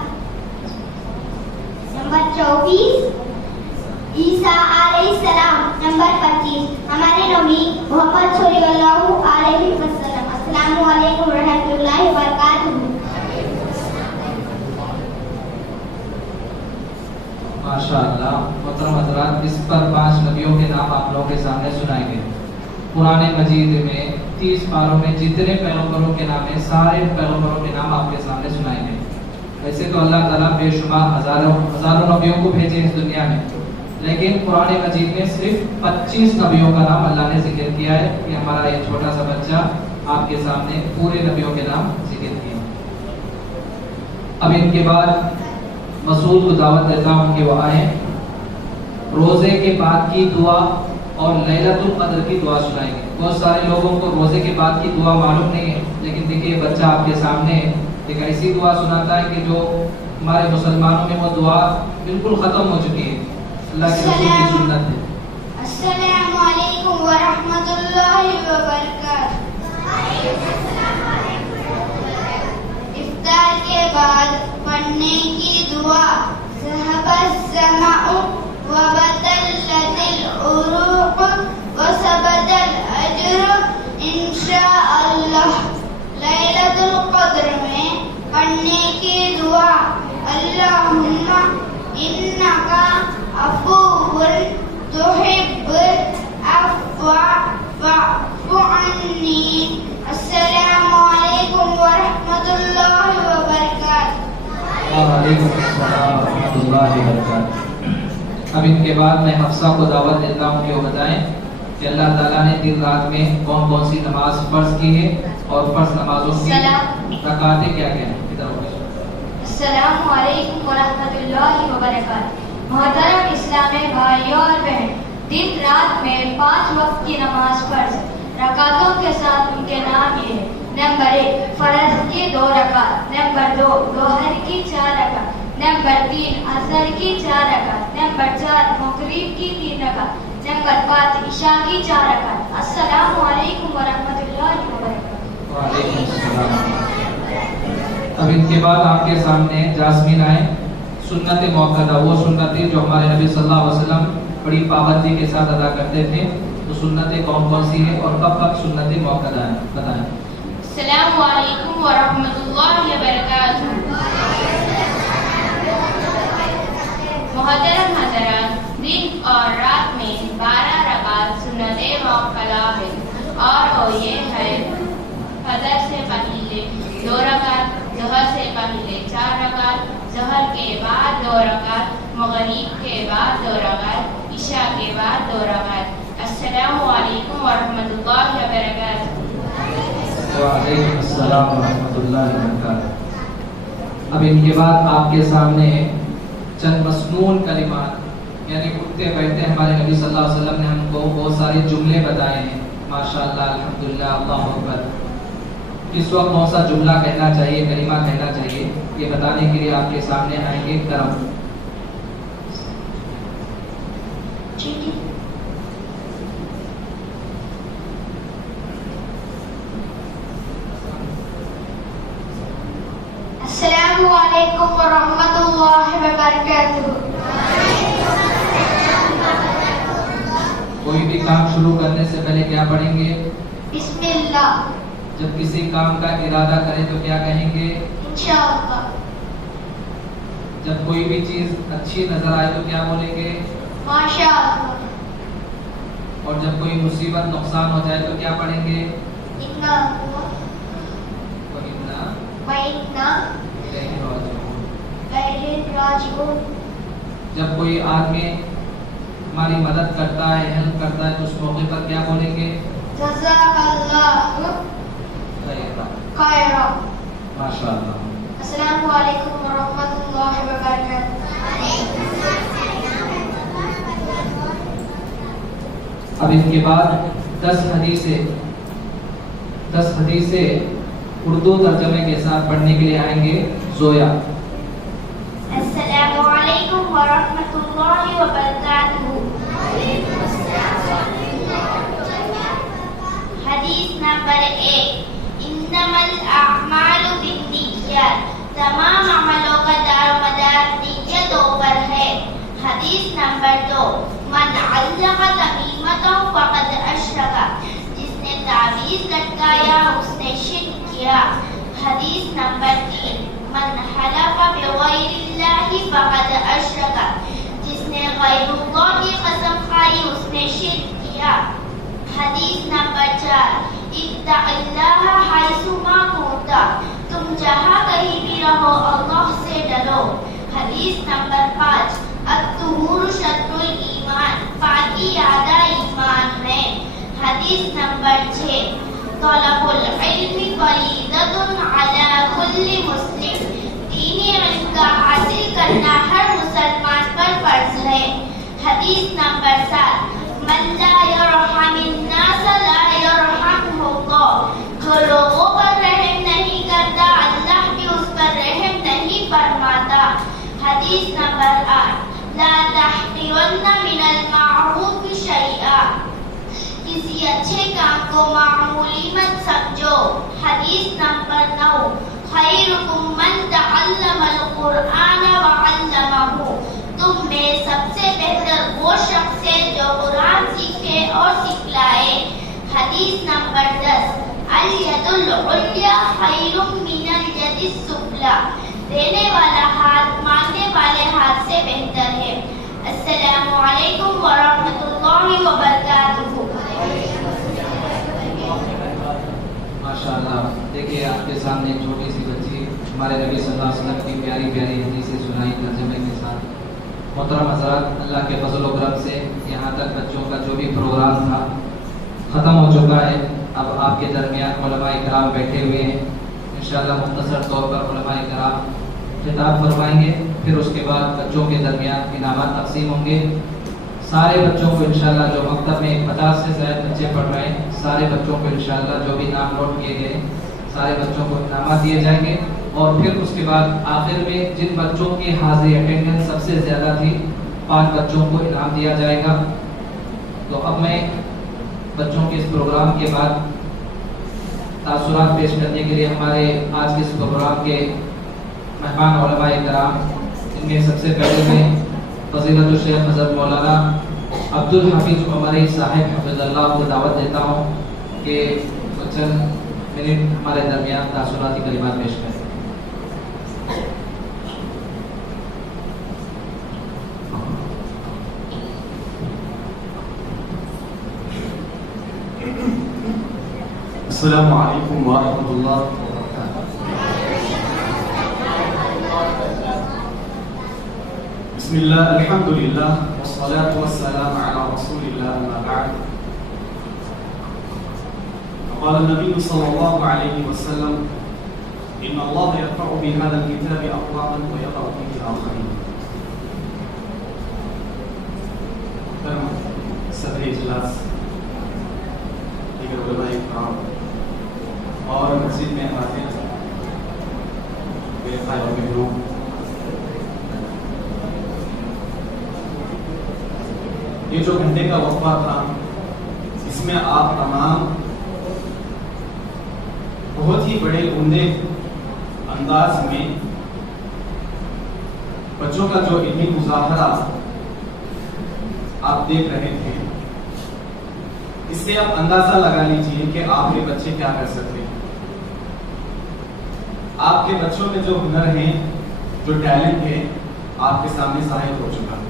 نمبر 24 عیسیٰ علیہ السلام۔ نمبر 25 ہمارے نبی محمد صلی اللہ علیہ وسلم۔ السلام علیکم ورحمۃ اللہ وبرکاتہ۔ ماشاءاللہ محترم حضرات، اس پر 5 نبیوں کے نام آپ لوگوں کے سامنے سنائیں گے۔ قرآن مجید میں 30 پاروں میں جتنے پیغمبروں کے نام ہیں سارے پیغمبروں کے نام آپ کے سامنے سنائیں گے۔ ویسے تو اللہ تعالیٰ بے شمار ہزاروں نبیوں کو بھیجے اس دنیا میں، لیکن قرآن مجید میں صرف 25 نبیوں کا نام اللہ نے ذکر کیا ہے۔ کہ ہمارا یہ چھوٹا سا بچہ آپ کے سامنے پورے نبیوں کے نام ذکر کیا۔ اب ان کے بعد مسعود کو دعوت دیتا ہوں کہ وہ آئیں، روزے کے بعد کی دعا اور لیلۃ القدر کی دعا سنائیں گے۔ بہت سارے لوگوں کو روزے کے بعد کی دعا معلوم نہیں ہے، لیکن دیکھیے بچہ آپ کے سامنے ہے، ایک ایسی دعا سناتا ہے کہ جو ہمارے مسلمانوں میں وہ دعا بالکل ختم ہو چکی ہے، اللہ کے رسول کی سنت ہے۔ السلام علیکم ورحمۃ اللہ وبرکاتہ۔ افطار کے بعد پڑھنے کی دعا، ذهب الظمأ وبطلت العروق وثبت الاجر انشاء اللہ۔ لیلۃ القدر میں پڑھنے کی دعا، اللہم انک عفو تحب العفو فاعف عنی۔ السلام علیکم ورحمۃ اللہ وبرکاتہ۔ وعلیکم السلام ورحمۃ اللہ وبرکاتہ۔ اب ان کے بعد میں حفصہ کو دعوت دیتا ہوں کہ وہ بتائیں کہ اللہ تعالیٰ نے دن رات میں کون کون سی نماز فرض کی ہے اور فرض نمازوں کی رکعتیں کیا کیا ہیں۔ السلام علیکم ورحمۃ اللہ وبرکاتہ۔ محترم اسلامی بھائیوں اور بہن، دن رات میں 5 وقت کی نماز فرض ہے۔ رکعتوں کے ساتھ ان کے نام یہ ہے: نمبر 1 فرض کی 2 رکعت، نمبر 2 ظہر کی 4 رکعت، نمبر 3 عصر کی 4 رکعت، نمبر 4 مغرب کی 3 رکعت، نمبر 5 عشاء کی 4 رکعت۔ السلام علیکم ورحمۃ اللہ وبرکاتہ۔ وعلیکم السلام۔ اب ان کے بعد آپ کے سامنے جاسمین آئے، سنت موقدہ، وہ سنتیں جو ہمارے نبی صلی اللہ علیہ وسلم بڑی پابندی کے ساتھ ادا کرتے تھے، وہ سنتیں کون کون سی ہیں اور کب کب سنت موقدہ ہیں، بتائیں۔ السلام علیکم ورحمۃ اللہ وبرکاتہ۔ محترم حضرات، دن اور رات میں 12 رکعت سنت موقدہ ہے، اور وہ یہ ہے: فجر سے پہلے 2 رکعت، ظہر سے پہلے 4 رکعت، ظہر کے بعد 2 رکعت، مغرب کے بعد 2 رکعت، عشاء کے بعد 2 رکعت۔ السلام علیکم ورحمۃ اللہ وبرکاتہ۔ وعلیکم السلام ورحمۃ اللہ وبرکاتہ۔ اب ان کے بعد آپ کے سامنے چند مسنون کلمات، یعنی اٹھتے بیٹھتے ہمارے نبی صلی اللہ علیہ وسلم نے ہم کو بہت سارے جملے بتائے ہیں، ماشاءاللہ، الحمدللہ، اللہ اکبر۔ کس وقت کون سا جملہ کہنا چاہیے، کلمہ کہنا چاہیے، یہ بتانے کے لیے آپ کے سامنے آئیں گے کرم۔ السلام علیکم ورحمۃ اللہ وبرکاتہ۔ کوئی بھی کام شروع کرنے سے پہلے کیا پڑھیں گے؟ بسم اللہ۔ جب کسی کام کا ارادہ کریں تو کیا کہیں گے؟ انشاءاللہ۔ جب کوئی بھی چیز اچھی نظر آئے تو کیا بولیں گے؟ ماشاءاللہ۔ اور جب کوئی مصیبت نقصان ہو جائے تو کیا پڑھیں گے؟ اِنَّا وَإِنَّا إِلَيْهِ راجعون۔ جب کوئی آدمی ہماری مدد کرتا ہے، ہیلپ کرتا ہے، تو اس موقع پر کیا بولیں گے؟ جزاک اللہ خیرا۔ ماشاءاللہ۔ السلام علیکم ورحمۃ اللہ وبرکاتہ۔ اب ان کے بعد 10 حدیثیں اردو ترجمے کے ساتھ پڑھنے کے لیے آئیں گے زویا۔ السلام علیکم ورحمۃ اللہ وبرکاتہ۔ حدیث نمبر 1، انما الاعمال بالنیات، تمام عملوں کا دار و مدار نیتوں پر ہے۔ حدیث نمبر 2، من علق تمیمۃ فقد اشرک، جس نے تعویذ لٹکایا اس نے شرک کیا۔ حدیث نمبر 3، من حلف بغیر اللہ فقد اشرک، جس نے غیر اللہ کی قسم کھائی اس نے شرک کیا۔ حدیث نمبر 4، اتق اللہ حیث ما کنت، تم جہاں کہیں بھی رہو اللہ سے ڈرو۔ حدیث نمبر 5، الطہور شطر الایمان، پاکی آدھا ایمان ہے۔ حدیث نمبر 6، طلب العلم فریضۃ علی کل مسلم، دینی علم کا حاصل کرنا ہر مسلمان پر فرض ہے۔ حدیث نمبر 7، من لا یرحم الناس لا یرحمہ اللہ، جو لوگوں پر رحم نہیں کرتا اللہ بھی اس پر رحم نہیں فرماتا۔ حدیث نمبر 8، لا تحقرن من المعروف شیئا، کسی اچھے کام کو معمولی مت سمجھو۔ حدیث نمبر 9، خیرکم من تعلم القرآن وعلمہ، تم میں سب سے بہتر وہ شخص ہے جو قرآن سیکھے اور سکھلائے۔ حدیث نمبر 10، الید العلیٰ خیر من الید السفلیٰ، دینے والا ہاتھ مانگنے والے ہاتھ سے بہتر ہے۔ السلام علیکم ورحمۃ اللہ وبرکاتہ۔ ماشاءاللہ، دیکھیے آپ کے سامنے چھوٹی سی بچی ہمارے نبی صلی اللہ علیہ وسلم کی پیاری پیاری حدیثیں سنائی ترجمے کے ساتھ۔ محترم حضرات، اللہ کے فضل و کرم سے یہاں تک بچوں کا جو بھی پروگرام تھا ختم ہو چکا ہے۔ اب آپ کے درمیان علماء کرام بیٹھے ہوئے ہیں، انشاءاللہ مختصر طور پر علماء کرام خطاب فرمائیں گے، پھر اس کے بعد بچوں کے درمیان انعامات تقسیم ہوں گے۔ سارے بچوں کو انشاءاللہ جو مکتب میں 50 سے زائد بچے پڑھ رہے ہیں، سارے بچوں کو انشاءاللہ جو بھی نام نوٹ کیے گئے سارے بچوں کو انعامات دیے جائیں گے، اور پھر اس کے بعد آخر میں جن بچوں کی حاضری اٹینڈنس سب سے زیادہ تھی 5 بچوں کو انعام دیا جائے گا۔ تو اب میں بچوں کے اس پروگرام کے بعد تاثرات پیش کرنے کے لیے ہمارے آج کے اس پروگرام کے مہمان علماء کرام، ان میں سب سے پہلے میں فضیلت الشیخ حضرت مولانا عبدالحفیظ عمری صاحب حفظ اللہ کو دعوت دیتا ہوں کہ چند منٹ ہمارے درمیان تاثراتی کلمات پیش کریں۔ السلام علیکم ورحمۃ اللہ وبرکاتہ۔ بسم اللہ الحمد للہ والصلاة والسلام علی رسول اللہ، اما بعد۔ قال النبي صلى الله عليه وسلم إن الله يرفع بهذا الكتاب أقواما ويضع به آخرين۔ صدر اجلاس، دیگر علماء کرام اور مسجد میں حاضر میرے بھائی اور بہنوں، یہ جو گھنٹے کا وقفہ تھا اس میں آپ تمام بہت ہی بڑے عمدے انداز میں بچوں کا جو علمی مظاہرہ آپ دیکھ رہے تھے، اس سے آپ اندازہ لگا لیجئے کہ آپ کے بچے کیا کر سکتے ہیں۔ آپ کے بچوں میں جو ہنر ہیں، جو ٹیلنٹ ہے، آپ کے سامنے ظاہر ہو چکا ہے۔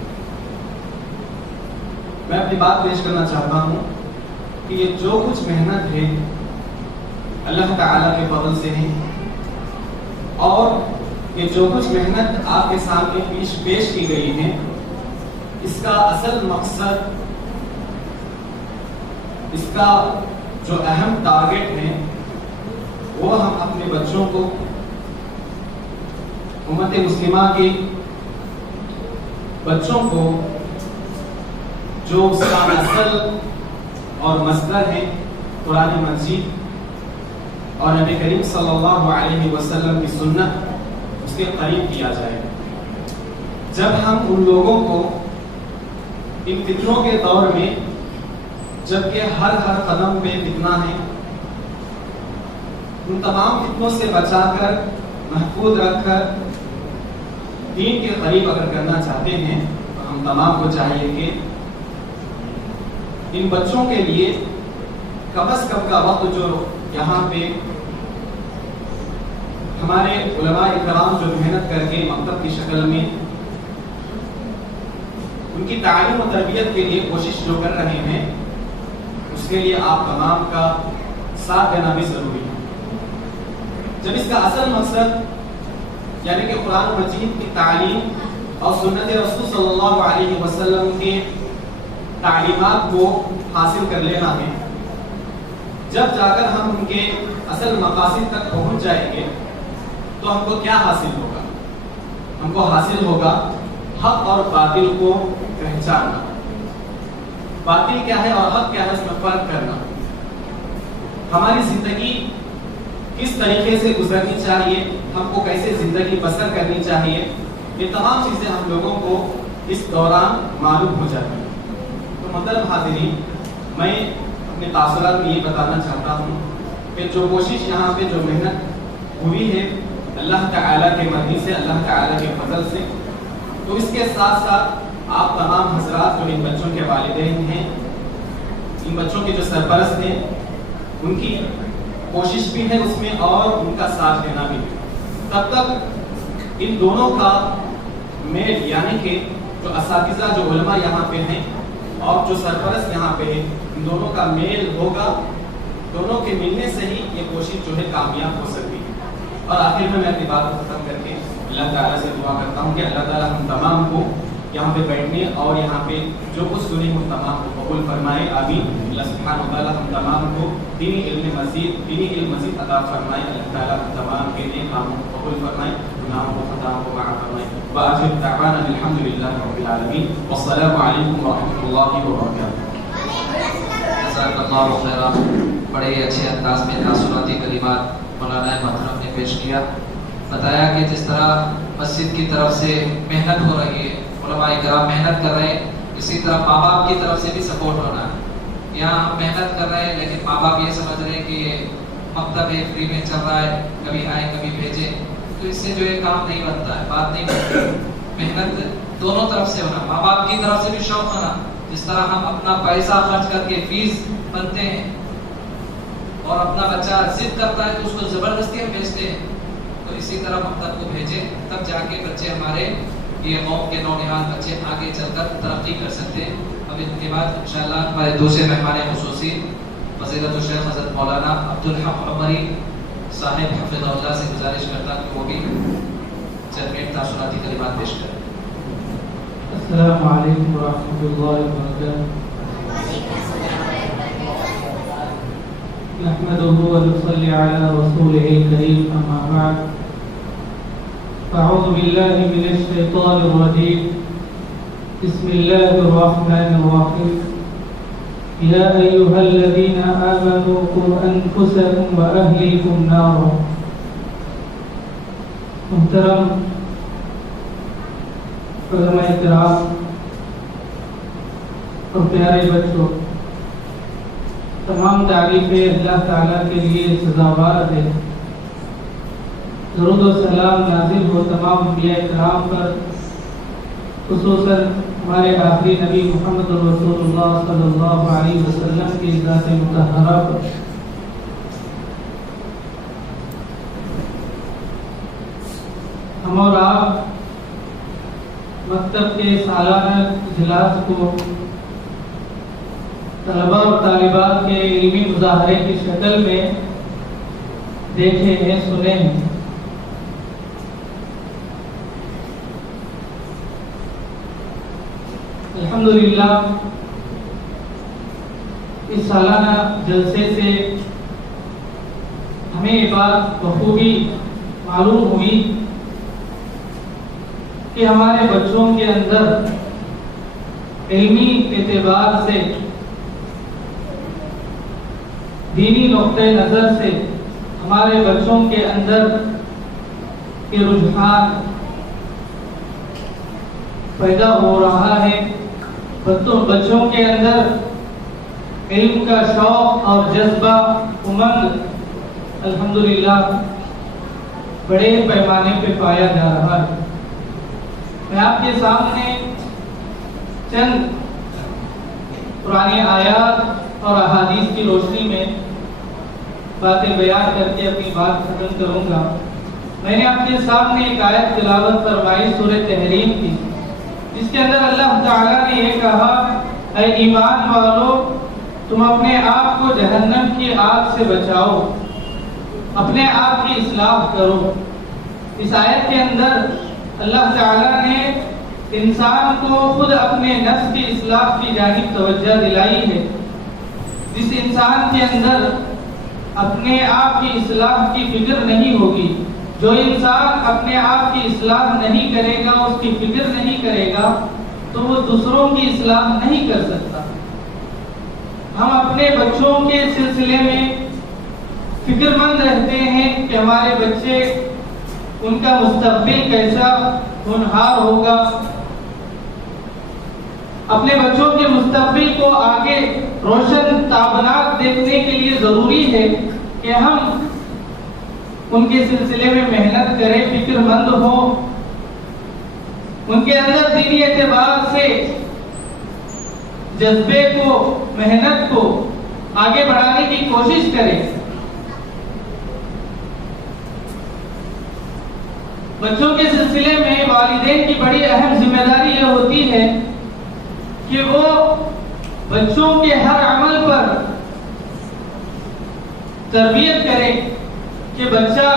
میں اپنی بات پیش کرنا چاہتا ہوں کہ یہ جو کچھ محنت ہے اللہ تعالیٰ کے فضل سے ہے، اور یہ جو کچھ محنت آپ کے سامنے پیش کی گئی ہے، اس کا اصل مقصد، اس کا جو اہم ٹارگٹ ہے، وہ ہم اپنے بچوں کو، امت مسلمہ کے بچوں کو، جو اس کا اصل اور مصدر ہے قرآن مجید اور نبی کریم صلی اللہ علیہ وسلم کی سنت، اس کے قریب کیا جائے۔ جب ہم ان لوگوں کو ان فتنوں کے دور میں، جبکہ ہر قدم پہ فتنہ ہے، ان تمام فتنوں سے بچا کر، محفوظ رکھ کر دین کے قریب اگر کرنا چاہتے ہیں، تو ہم تمام کو چاہیے کہ ان بچوں کے لیے کم از کم کا وقت جو یہاں پہ ہمارے علماء کرام جو محنت کر کے مکتب کی شکل میں ان کی تعلیم و تربیت کے لیے کوشش جو کر رہے ہیں، اس کے لیے آپ تمام کا ساتھ دینا بھی ضروری ہے۔ جب اس کا اصل مقصد یعنی کہ قرآن مجید کی تعلیم اور سنت رسول صلی اللہ علیہ وسلم کے تعلیمات کو حاصل کر لینا ہے، جب جا کر ہم ان کے اصل مقاصد تک پہنچ جائیں گے تو ہم کو کیا حاصل ہوگا؟ ہم کو حاصل ہوگا حق اور باطل کو پہچاننا. باطل کیا ہے اور حق کیا ہے اس میں فرق کرنا. ہماری زندگی کس طریقے سے گزرنی چاہیے, ہم کو کیسے زندگی بسر کرنی چاہیے, یہ تمام چیزیں ہم لوگوں کو اس دوران معلوم ہو جاتی ہیں. تو محترم حاضرین, میں اپنے تاثرات میں یہ بتانا چاہتا ہوں کہ جو کوشش یہاں پہ جو محنت ہوئی ہے اللہ تعالیٰ کے مرضی سے, اللہ تعالیٰ کے فضل سے, تو اس کے ساتھ ساتھ آپ تمام حضرات جو ان بچوں کے والدین ہیں, ان بچوں کے جو سرپرست ہیں, ان کی کوشش بھی ہے اس میں اور ان کا ساتھ دینا بھی ہے. تب تک ان دونوں کا میل, یعنی کہ جو اساتذہ جو علماء یہاں پہ ہیں اور جو سرپرست یہاں پہ ہیں, ان دونوں کا میل ہوگا. دونوں کے ملنے سے ہی یہ کوشش جو ہے کامیاب ہو سکتی ہے. اور آخر میں اپنی بات کو ختم کر کے اللہ تعالیٰ سے دعا کرتا ہوں کہ اللہ تعالیٰ ہم تمام کو یہاں پہ بیٹھنے اور یہاں پہ جو کچھ سنی ہم تمام کو قبول فرمائے. آمین. اللہ سبحانہ و تعالیٰ ہم تمام کو دینی علم مزید عطا فرمائے. اللہ تعالیٰ ہم تمام کے لیے کاموں کو قبول فرمائے, گناہوں کو خطاؤں کو معاف فرمائے. وآخر دعوانا الحمد للہ رب العالمین والسلام علیکم ورحمۃ اللہ وبرکاتہ. جزاک اللہ خیرا. بڑے اچھے انداز میں تاثراتی کلمات مولانا محترم نے پیش کیا. بتایا کہ جس طرح مسجد کی طرف سے محنت ہو رہی ہے, علماء کرام محنت کر رہے ہیں, اسی طرح ماں باپ کی طرف سے بھی سپورٹ ہونا ہے. یہاں ہم محنت کر رہے ہیں لیکن ماں باپ یہ سمجھ رہے ہیں کہ یہ مکتب ہے, فری میں چل رہا ہے, کبھی آئیں کبھی بھیجیں, تو اس سے جو ہے کام نہیں بنتا ہے, بات نہیں بنتی. محنت دونوں طرف سے ہونا, ماں باپ کی طرف سے بھی شوق ہونا. جس طرح ہم اپنا پیسہ خرچ کر کے فیس بنتے ہیں اور اپنا بچہ ضد کرتا ہے تو اس کو زبردستی ہم بھیجتے ہیں, تو اسی طرح مکتب کو بھیجیں, تب جا کے بچے ہمارے یہ قوم کے نونہال بچے آگے چل کر ترقی کر سکتے ہیں. اب ان کے بعد انشاءاللہ ہمارے دوسرے مہمان خصوصی فضیلت الشیخ حضرت مولانا عبدالحق عمری صاحب حفظہ اللہ سے گزارش کرتا کہ وہ بھی چند منٹ تاثراتی کلمات پیش کریں. السلام علیکم ورحمۃ اللہ وبرکاتہ. نحمده ونصلي على رسوله الكريم أما بعد. أعوذ بالله من الشيطان الرجيم. بسم الله الرحمن الرحيم. يا أيها الذين آمنوا قوا أنفسكم وأهليكم نارا. محترم علماء کرام اور پیارے بچوں, تمام تعریفیں اللہ تعالیٰ کے لیے سزاوار ہے. درود و سلام نازل ہو تمام انبیاء کرام پر, خصوصاً ہمارے آخری نبی محمد رسول اللہ صلی اللہ علیہ وسلم کی ذات مطہرہ پر. ہم اور آپ مکتب کے سالانہ اجلاس کو طلباء اور طالبات کے علمی مظاہرے کی شکل میں دیکھے ہیں, سنے ہیں. الحمدللہ اس سالانہ جلسے سے ہمیں یہ بات بخوبی معلوم ہوئی کہ ہمارے بچوں کے اندر علمی اعتبار سے, دینی نقطہ نظر سے ہمارے بچوں کے اندر کے رجحان پیدا ہو رہا ہے. بچوں کے اندر علم کا شوق اور جذبہ, امنگ الحمدللہ بڑے پیمانے پہ پایا جا رہا ہے. میں آپ کے سامنے چند پرانی آیات اور احادیث کی روشنی میں باتیں بیان کر کے اپنی بات ختم کروں گا. میں نے آپ کے سامنے ایک آیت تلاوت فرمائی سورہ تحریم کی, جس کے اندر اللہ تعالیٰ نے یہ کہا, اے ایمان والو تم اپنے آپ کو جہنم کی آگ سے بچاؤ, اپنے آپ کی اصلاح کرو. اس آیت کے اندر اللہ تعالیٰ نے انسان کو خود اپنے نفس کی اصلاح کی جانب توجہ دلائی ہے. جس انسان کے اندر اپنے آپ کی اصلاح کی فکر نہیں ہوگی, جو انسان اپنے آپ کی اصلاح نہیں کرے گا، اس کی فکر نہیں کرے گا، تو وہ دوسروں کی اصلاح نہیں کر سکتا۔ ہم اپنے بچوں کے سلسلے میں فکر مند رہتے ہیں کہ ہمارے بچے، ان کا مستقبل کیسا ہونہار ہوگا۔ اپنے بچوں کے مستقبل کو آگے روشن تابناک دیکھنے کے لیے ضروری ہے کہ ہم ان کے سلسلے میں محنت کریں، فکر مند ہوں، ان کے اندر دینی اعتبار سے جذبے کو، محنت کو آگے بڑھانے کی کوشش کریں۔ بچوں کے سلسلے میں والدین کی بڑی اہم ذمہ داری یہ ہوتی ہے کہ وہ بچوں کے ہر عمل پر تربیت کرے کہ بچہ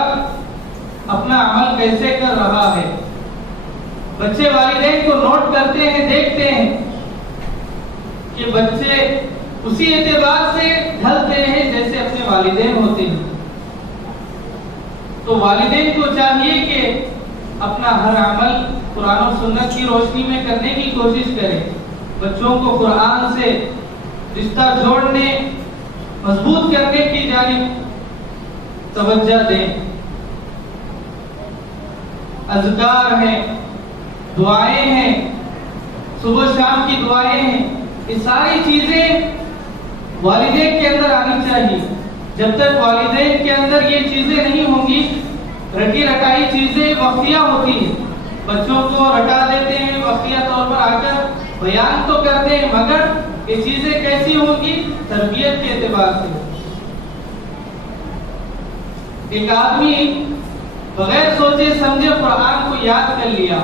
اپنا عمل کیسے کر رہا ہے۔ بچے والدین کو نوٹ کرتے ہیں، دیکھتے ہیں کہ بچے اسی اعتبار سے ڈھلتے ہیں جیسے اپنے والدین ہوتے ہیں۔ تو والدین کو چاہیے کہ اپنا ہر عمل قرآن و سنت کی روشنی میں کرنے کی کوشش کرے، بچوں کو قرآن سے رشتہ جوڑنے، مضبوط کرنے کی جانب توجہ دیں۔ اذکار ہیں، دعائیں ہیں، صبح شام کی دعائیں ہیں، یہ ساری چیزیں والدین کے اندر آنی چاہیے۔ جب تک والدین کے اندر یہ چیزیں نہیں ہوں گی، رٹی رٹائی چیزیں وقفیہ ہوتی ہیں، بچوں کو رٹا دیتے ہیں، وقفیہ طور پر آ کر بیان تو کرتے ہیں، مگر یہ چیزیں کیسی ہوں گی؟ تربیت کے اعتبار سے۔ ایک آدمی بغیر سوچے سمجھے قرآن کو یاد کر لیا،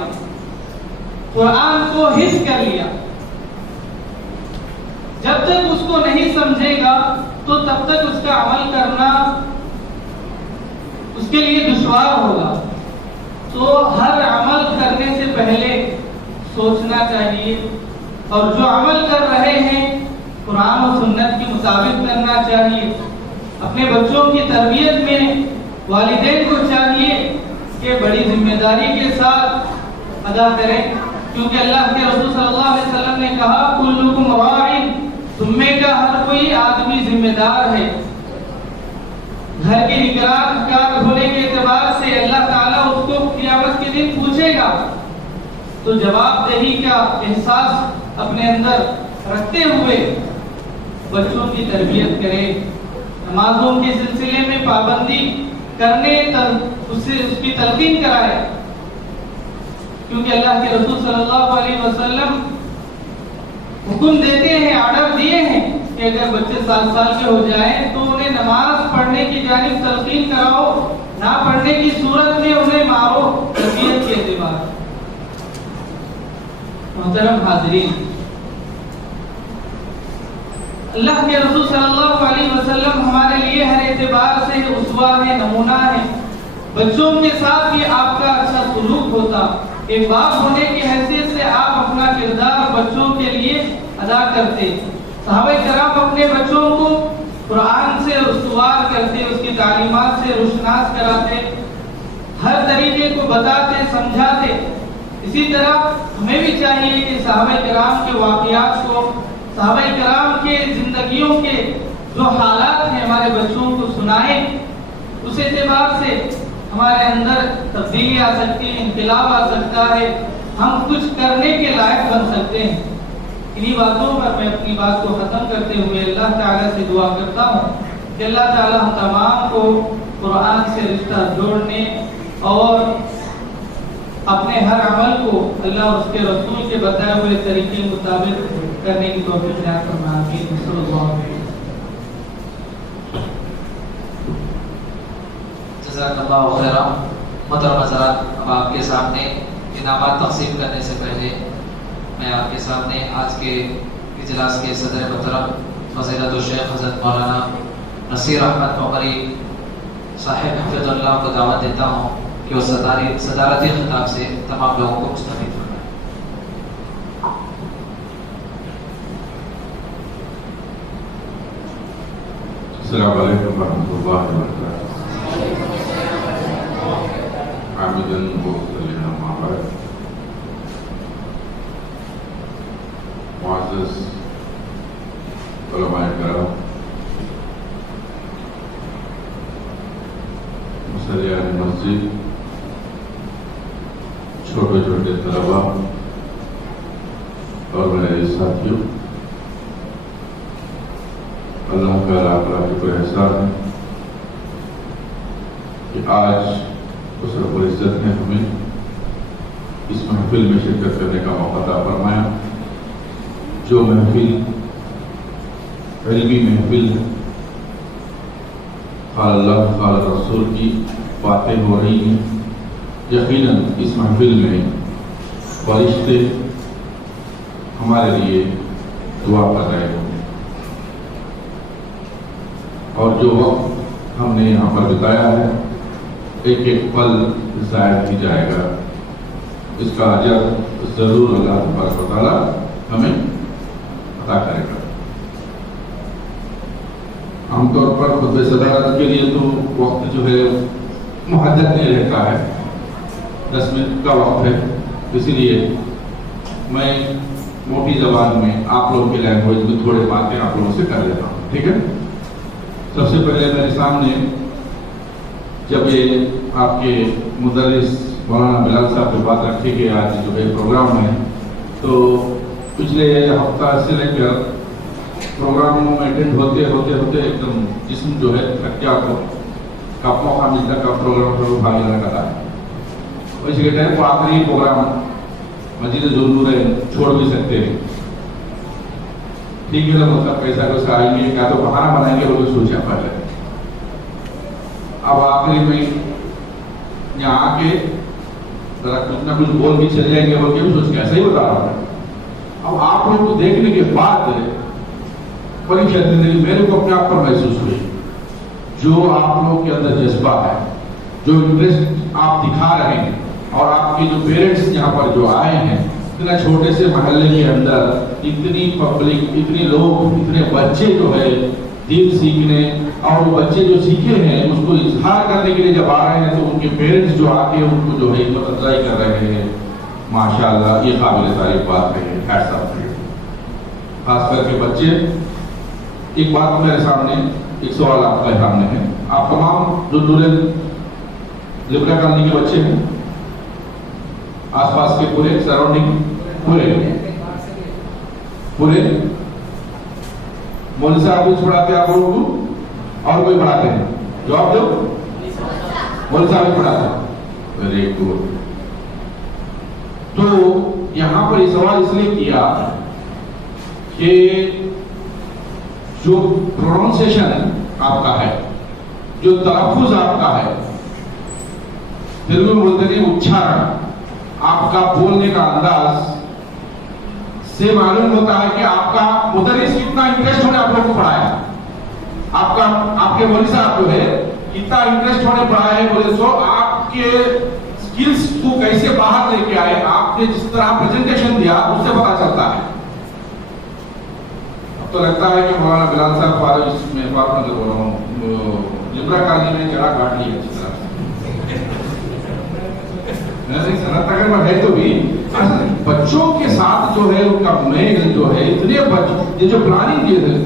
قرآن کو حفظ کر لیا، جب تک اس کو نہیں سمجھے گا تو تب تک اس کا عمل کرنا اس کے لیے دشوار ہوگا۔ تو ہر عمل کرنے سے پہلے سوچنا چاہیے، اور جو عمل کر رہے ہیں قرآن و سنت کے مطابق کرنا چاہیے۔ اپنے بچوں کی تربیت میں والدین کو چاہیے کہ بڑی ذمہ داری کے ساتھ ادا کریں، کیونکہ اللہ کے رسول صلی اللہ علیہ وسلم نے کہا کلکم راعٍ، تم میں کا ہر کوئی آدمی ذمہ دار ہے۔ گھر کی نگران ہونے کے اعتبار سے اللہ تعالیٰ اس کو قیامت کے دن پوچھے گا، تو جواب دہی کا احساس اپنے اندر رکھتے ہوئے بچوں کی تربیت کرے، نمازوں کے سلسلے میں پابندی کرنے اس کی تلقین کرائے، کیونکہ اللہ کے رسول صلی اللہ علیہ وسلم حکم دیتے ہیں، آرڈر دیے ہیں کہ اگر بچے 7 سال کے ہو جائیں تو انہیں نماز پڑھنے کی جانب تلقین کراؤ، نہ پڑھنے کی صورت میں انہیں مارو، تربیت کے اعتبار۔ محترم حاضرین، اللہ کے رسول صلی اللہ علیہ وسلم ہمارے لیے ہر اعتبار سے اسوہ ہے، نمونہ ہے۔ بچوں کے ساتھ بھی آپ کا اچھا سلوک ہوتا، ایک باپ ہونے کی حیثیت سے آپ اپنا کردار بچوں کے لیے ادا کرتے۔ صحابہ کرام اپنے بچوں کو قرآن سے استوار کرتے، اس کی تعلیمات سے روشناس کراتے، ہر طریقے کو بتاتے، سمجھاتے۔ اسی طرح ہمیں بھی چاہیے کہ صحابہ کرام کے واقعات کو، صحابہ کرام کے زندگیوں کے جو حالات ہیں ہمارے بچوں کو سنائیں۔ اس اعتبار سے ہمارے اندر تبدیلی آ سکتی ہے، انقلاب آ سکتا ہے، ہم کچھ کرنے کے لائق بن سکتے ہیں۔ انہی باتوں پر میں اپنی بات کو ختم کرتے ہوئے اللہ تعالیٰ سے دعا کرتا ہوں کہ اللہ تعالیٰ ہم تمام کو قرآن سے رشتہ جوڑنے اور اپنے ہر عمل کو اللہ اور اس کے رسول کے بتائے ہوئے طریقے کے مطابق کرنے کی توفیق عطا فرمائے۔ صلی اللہ علیہ وسلم۔ جزاک اللہ خیرا۔ محترم حضرات، اب آپ کے سامنے انعامات تقسیم کرنے سے پہلے میں آپ کے سامنے آج کے اجلاس کے صدر محترم فضیلت الشیخ حضرت مولانا نصیر احمد عمری صاحب حفظ اللہ کو دعوت دیتا ہوں کہ وہ صدارتی خطاب سے تمام لوگوں کو مستفید فرمائیں۔ السلام علیکم ورحمۃ اللہ وبرکاتہ۔ حامدا ومصليا أما بعد. معزز علماء کرام، مصلیان مسجد، چھوٹے چھوٹے طلباء اور میرے ساتھیوں، اللہ کا لاکھ لاکھ شکر احسان ہے کہ آج اس رب العزت نے ہمیں اس محفل میں شرکت کرنے کا موقع عطا فرمایا، جو محفل علمی محفل ہے، قال اللہ قال رسول کی باتیں ہو رہی ہیں۔ یقیناً اس محفل میں فرشتے ہمارے لیے دعا کر رہے ہوں گے، اور جو وقت ہم نے یہاں پر بتایا ہے ایک ایک پل ضائع کی جائے گا، اس کا اجر ضرور اللہ تبارک و تعالیٰ ہمیں عطا کرے گا۔ عام طور پر خطبہ صدارت کے لیے تو وقت جو ہے محدد نہیں رہتا ہے، 10 منٹ کا وقت ہے، اسی لیے میں موٹی زبان میں آپ لوگوں کی لینگویج میں تھوڑے باتیں آپ لوگوں سے کر لیتا ہوں، ٹھیک ہے؟ سب سے پہلے میرے سامنے جب یہ آپ کے مدرس مولانا بلال صاحب پہ بات رکھی کہ آج جو ہے پروگرام ہے، تو پچھلے ہفتہ سے لے کر پروگراموں میں اٹینڈ ہوتے ایک دم جسم جو ہے تھکیا کا موقع ملتا کا پروگرام پر بھاگ لینے کا تھا۔ اسی کے ٹائم کو آخری پروگرام مسجد ضرور ہے، چھوڑ بھی سکتے ہیں، ٹھیک ہے نا؟ مطلب پیسہ آئیں گے کیا تو بہانہ بنائیں گے، وہ سوچا پہلے۔ اب آخری میں یہاں آ کے ذرا کچھ نہ کچھ بول بھی چل جائیں گے، بول کے بھی سوچ کے ایسا ہی بتا رہا ہوں۔ اب آپ لوگ کو دیکھنے کے بعد بڑی زندگی میرے کو اپنے آپ پر محسوس ہوئی، جو آپ لوگوں کے اندر جذبہ ہے، جو انٹرسٹ آپ دکھا رہے ہیں، اور آپ کے جو پیرنٹس یہاں پر جو آئے ہیں، اتنا چھوٹے سے محلے کے اندر اتنی پبلک، اتنے لوگ، اتنے بچے جو ہے دین سیکھنے، اور وہ بچے جو سیکھے ہیں اس کو اظہار کرنے کے لیے جب آ رہے ہیں تو ان کے پیرنٹس جو آ کے ان کو جو ہے ہمت افزائی کر رہے ہیں، ماشاءاللہ یہ قابل تعریف بات ہے۔ خاص کر کے بچے، ایک بات میرے سامنے، ایک سوال آپ کے سامنے ہے، آپ تمام جو دورے لبرا کالونی کے بچے ہیں، آس پاس کے پورے سراؤنڈنگ پورے مولوی صاحب کچھ پڑھاتے ہیں آپ لوگوں کو، اور کوئی پڑھاتے ہیں؟ جواب دو۔ مولوی صاحب پڑھاتے ہیں، ویری گڈ۔ تو یہاں پر یہ سوال اس لیے کیا کہ جو پروننسیشن آپ کا ہے، جو تلفظ آپ کا ہے، تیلگو میں بولتے ہیں اچھارن، آپ کا بولنے کا انداز سے معلوم ہوتا ہے کہ آپ کا مدرس کتنا انٹرسٹ ہونے آپ لوگوں کو پڑھایا، آپ کے مولوی صاحب جو ہے کتنا انٹرسٹ ہونے پڑھایا ہے، بولے سو آپ کے سکلز کو کیسے باہر لے کے آئے، آپ نے جس طرح پریزنٹیشن دیا اس سے پتا چلتا ہے۔ اب تو لگتا ہے کہ مولانا بلال صاحب فارغ میں بول رہا ہوں، لبرا کالونی میں چڑھا کاٹ لی ہے، صنعت نگر میں ہے تو بھی بچوں کے ساتھ جو ہے ان کا میل جو ہے اتنے بچوں، یہ جو پلاننگ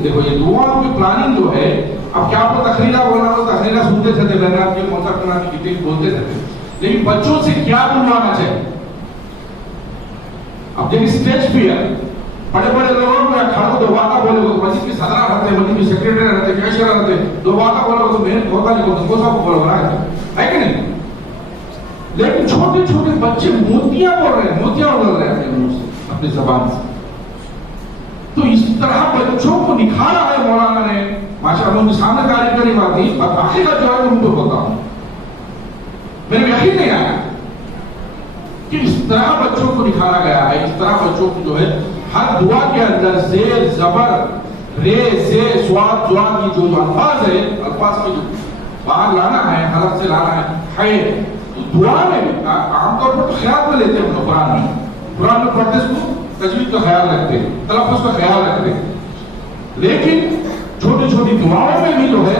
دیکھو، یہ دعاؤں کی پلاننگ جو ہے، اب کیا آپ کو تقریرہ بولنا تو تقریرہ سنتے تھے، بہرحال کے موسیقی کی کتنی بولتے تھے، لیکن بچوں سے کیا بلوانا چاہیے؟ اب دیکھیں اسٹیج فیئر، بڑے بڑے لوگوں کو کھڑا دو باتیں بولے گا، مسجد کی صدر رہتے، مسجد کی سیکریٹری رہتے، کیشر رہتے، دو باتیں بولے گا تو محنت ہوتا نہیں، کو سب کو بولو رہا ہے کہ نہیں؟ لیکن چھوٹے چھوٹے بچے موتیاں بول رہے ہیں، موتیاں اگل رہے ہیں اپنی زبان سے۔ تو اس طرح بچوں کو نکھارا ہے مولانا نے، ماشاءاللہ ان کے سامنے تعریف کرنے بات نہیں، اب باقی کا جو ہے ان کو بولتا ہوں، میرے یقین نہیں آیا کہ اس طرح بچوں کو نکھارا گیا ہے، اس طرح بچوں کو جو ہے ہر دعا کے اندر زیر زبر رے سے سواد دعا کی جو الفاظ ہے، الفاظ کی جو باہر لانا ہے، حلق سے لانا ہے، دعا میں عام طور پر خیال میں لیتے ہیں، قرآن میں پڑھتے اس کو تجوید کا خیال رکھتے ہیں، تلفظ کا خیال رکھتے ہیں، لیکن چھوٹی چھوٹی دعاؤں میں بھی جو ہے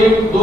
1 2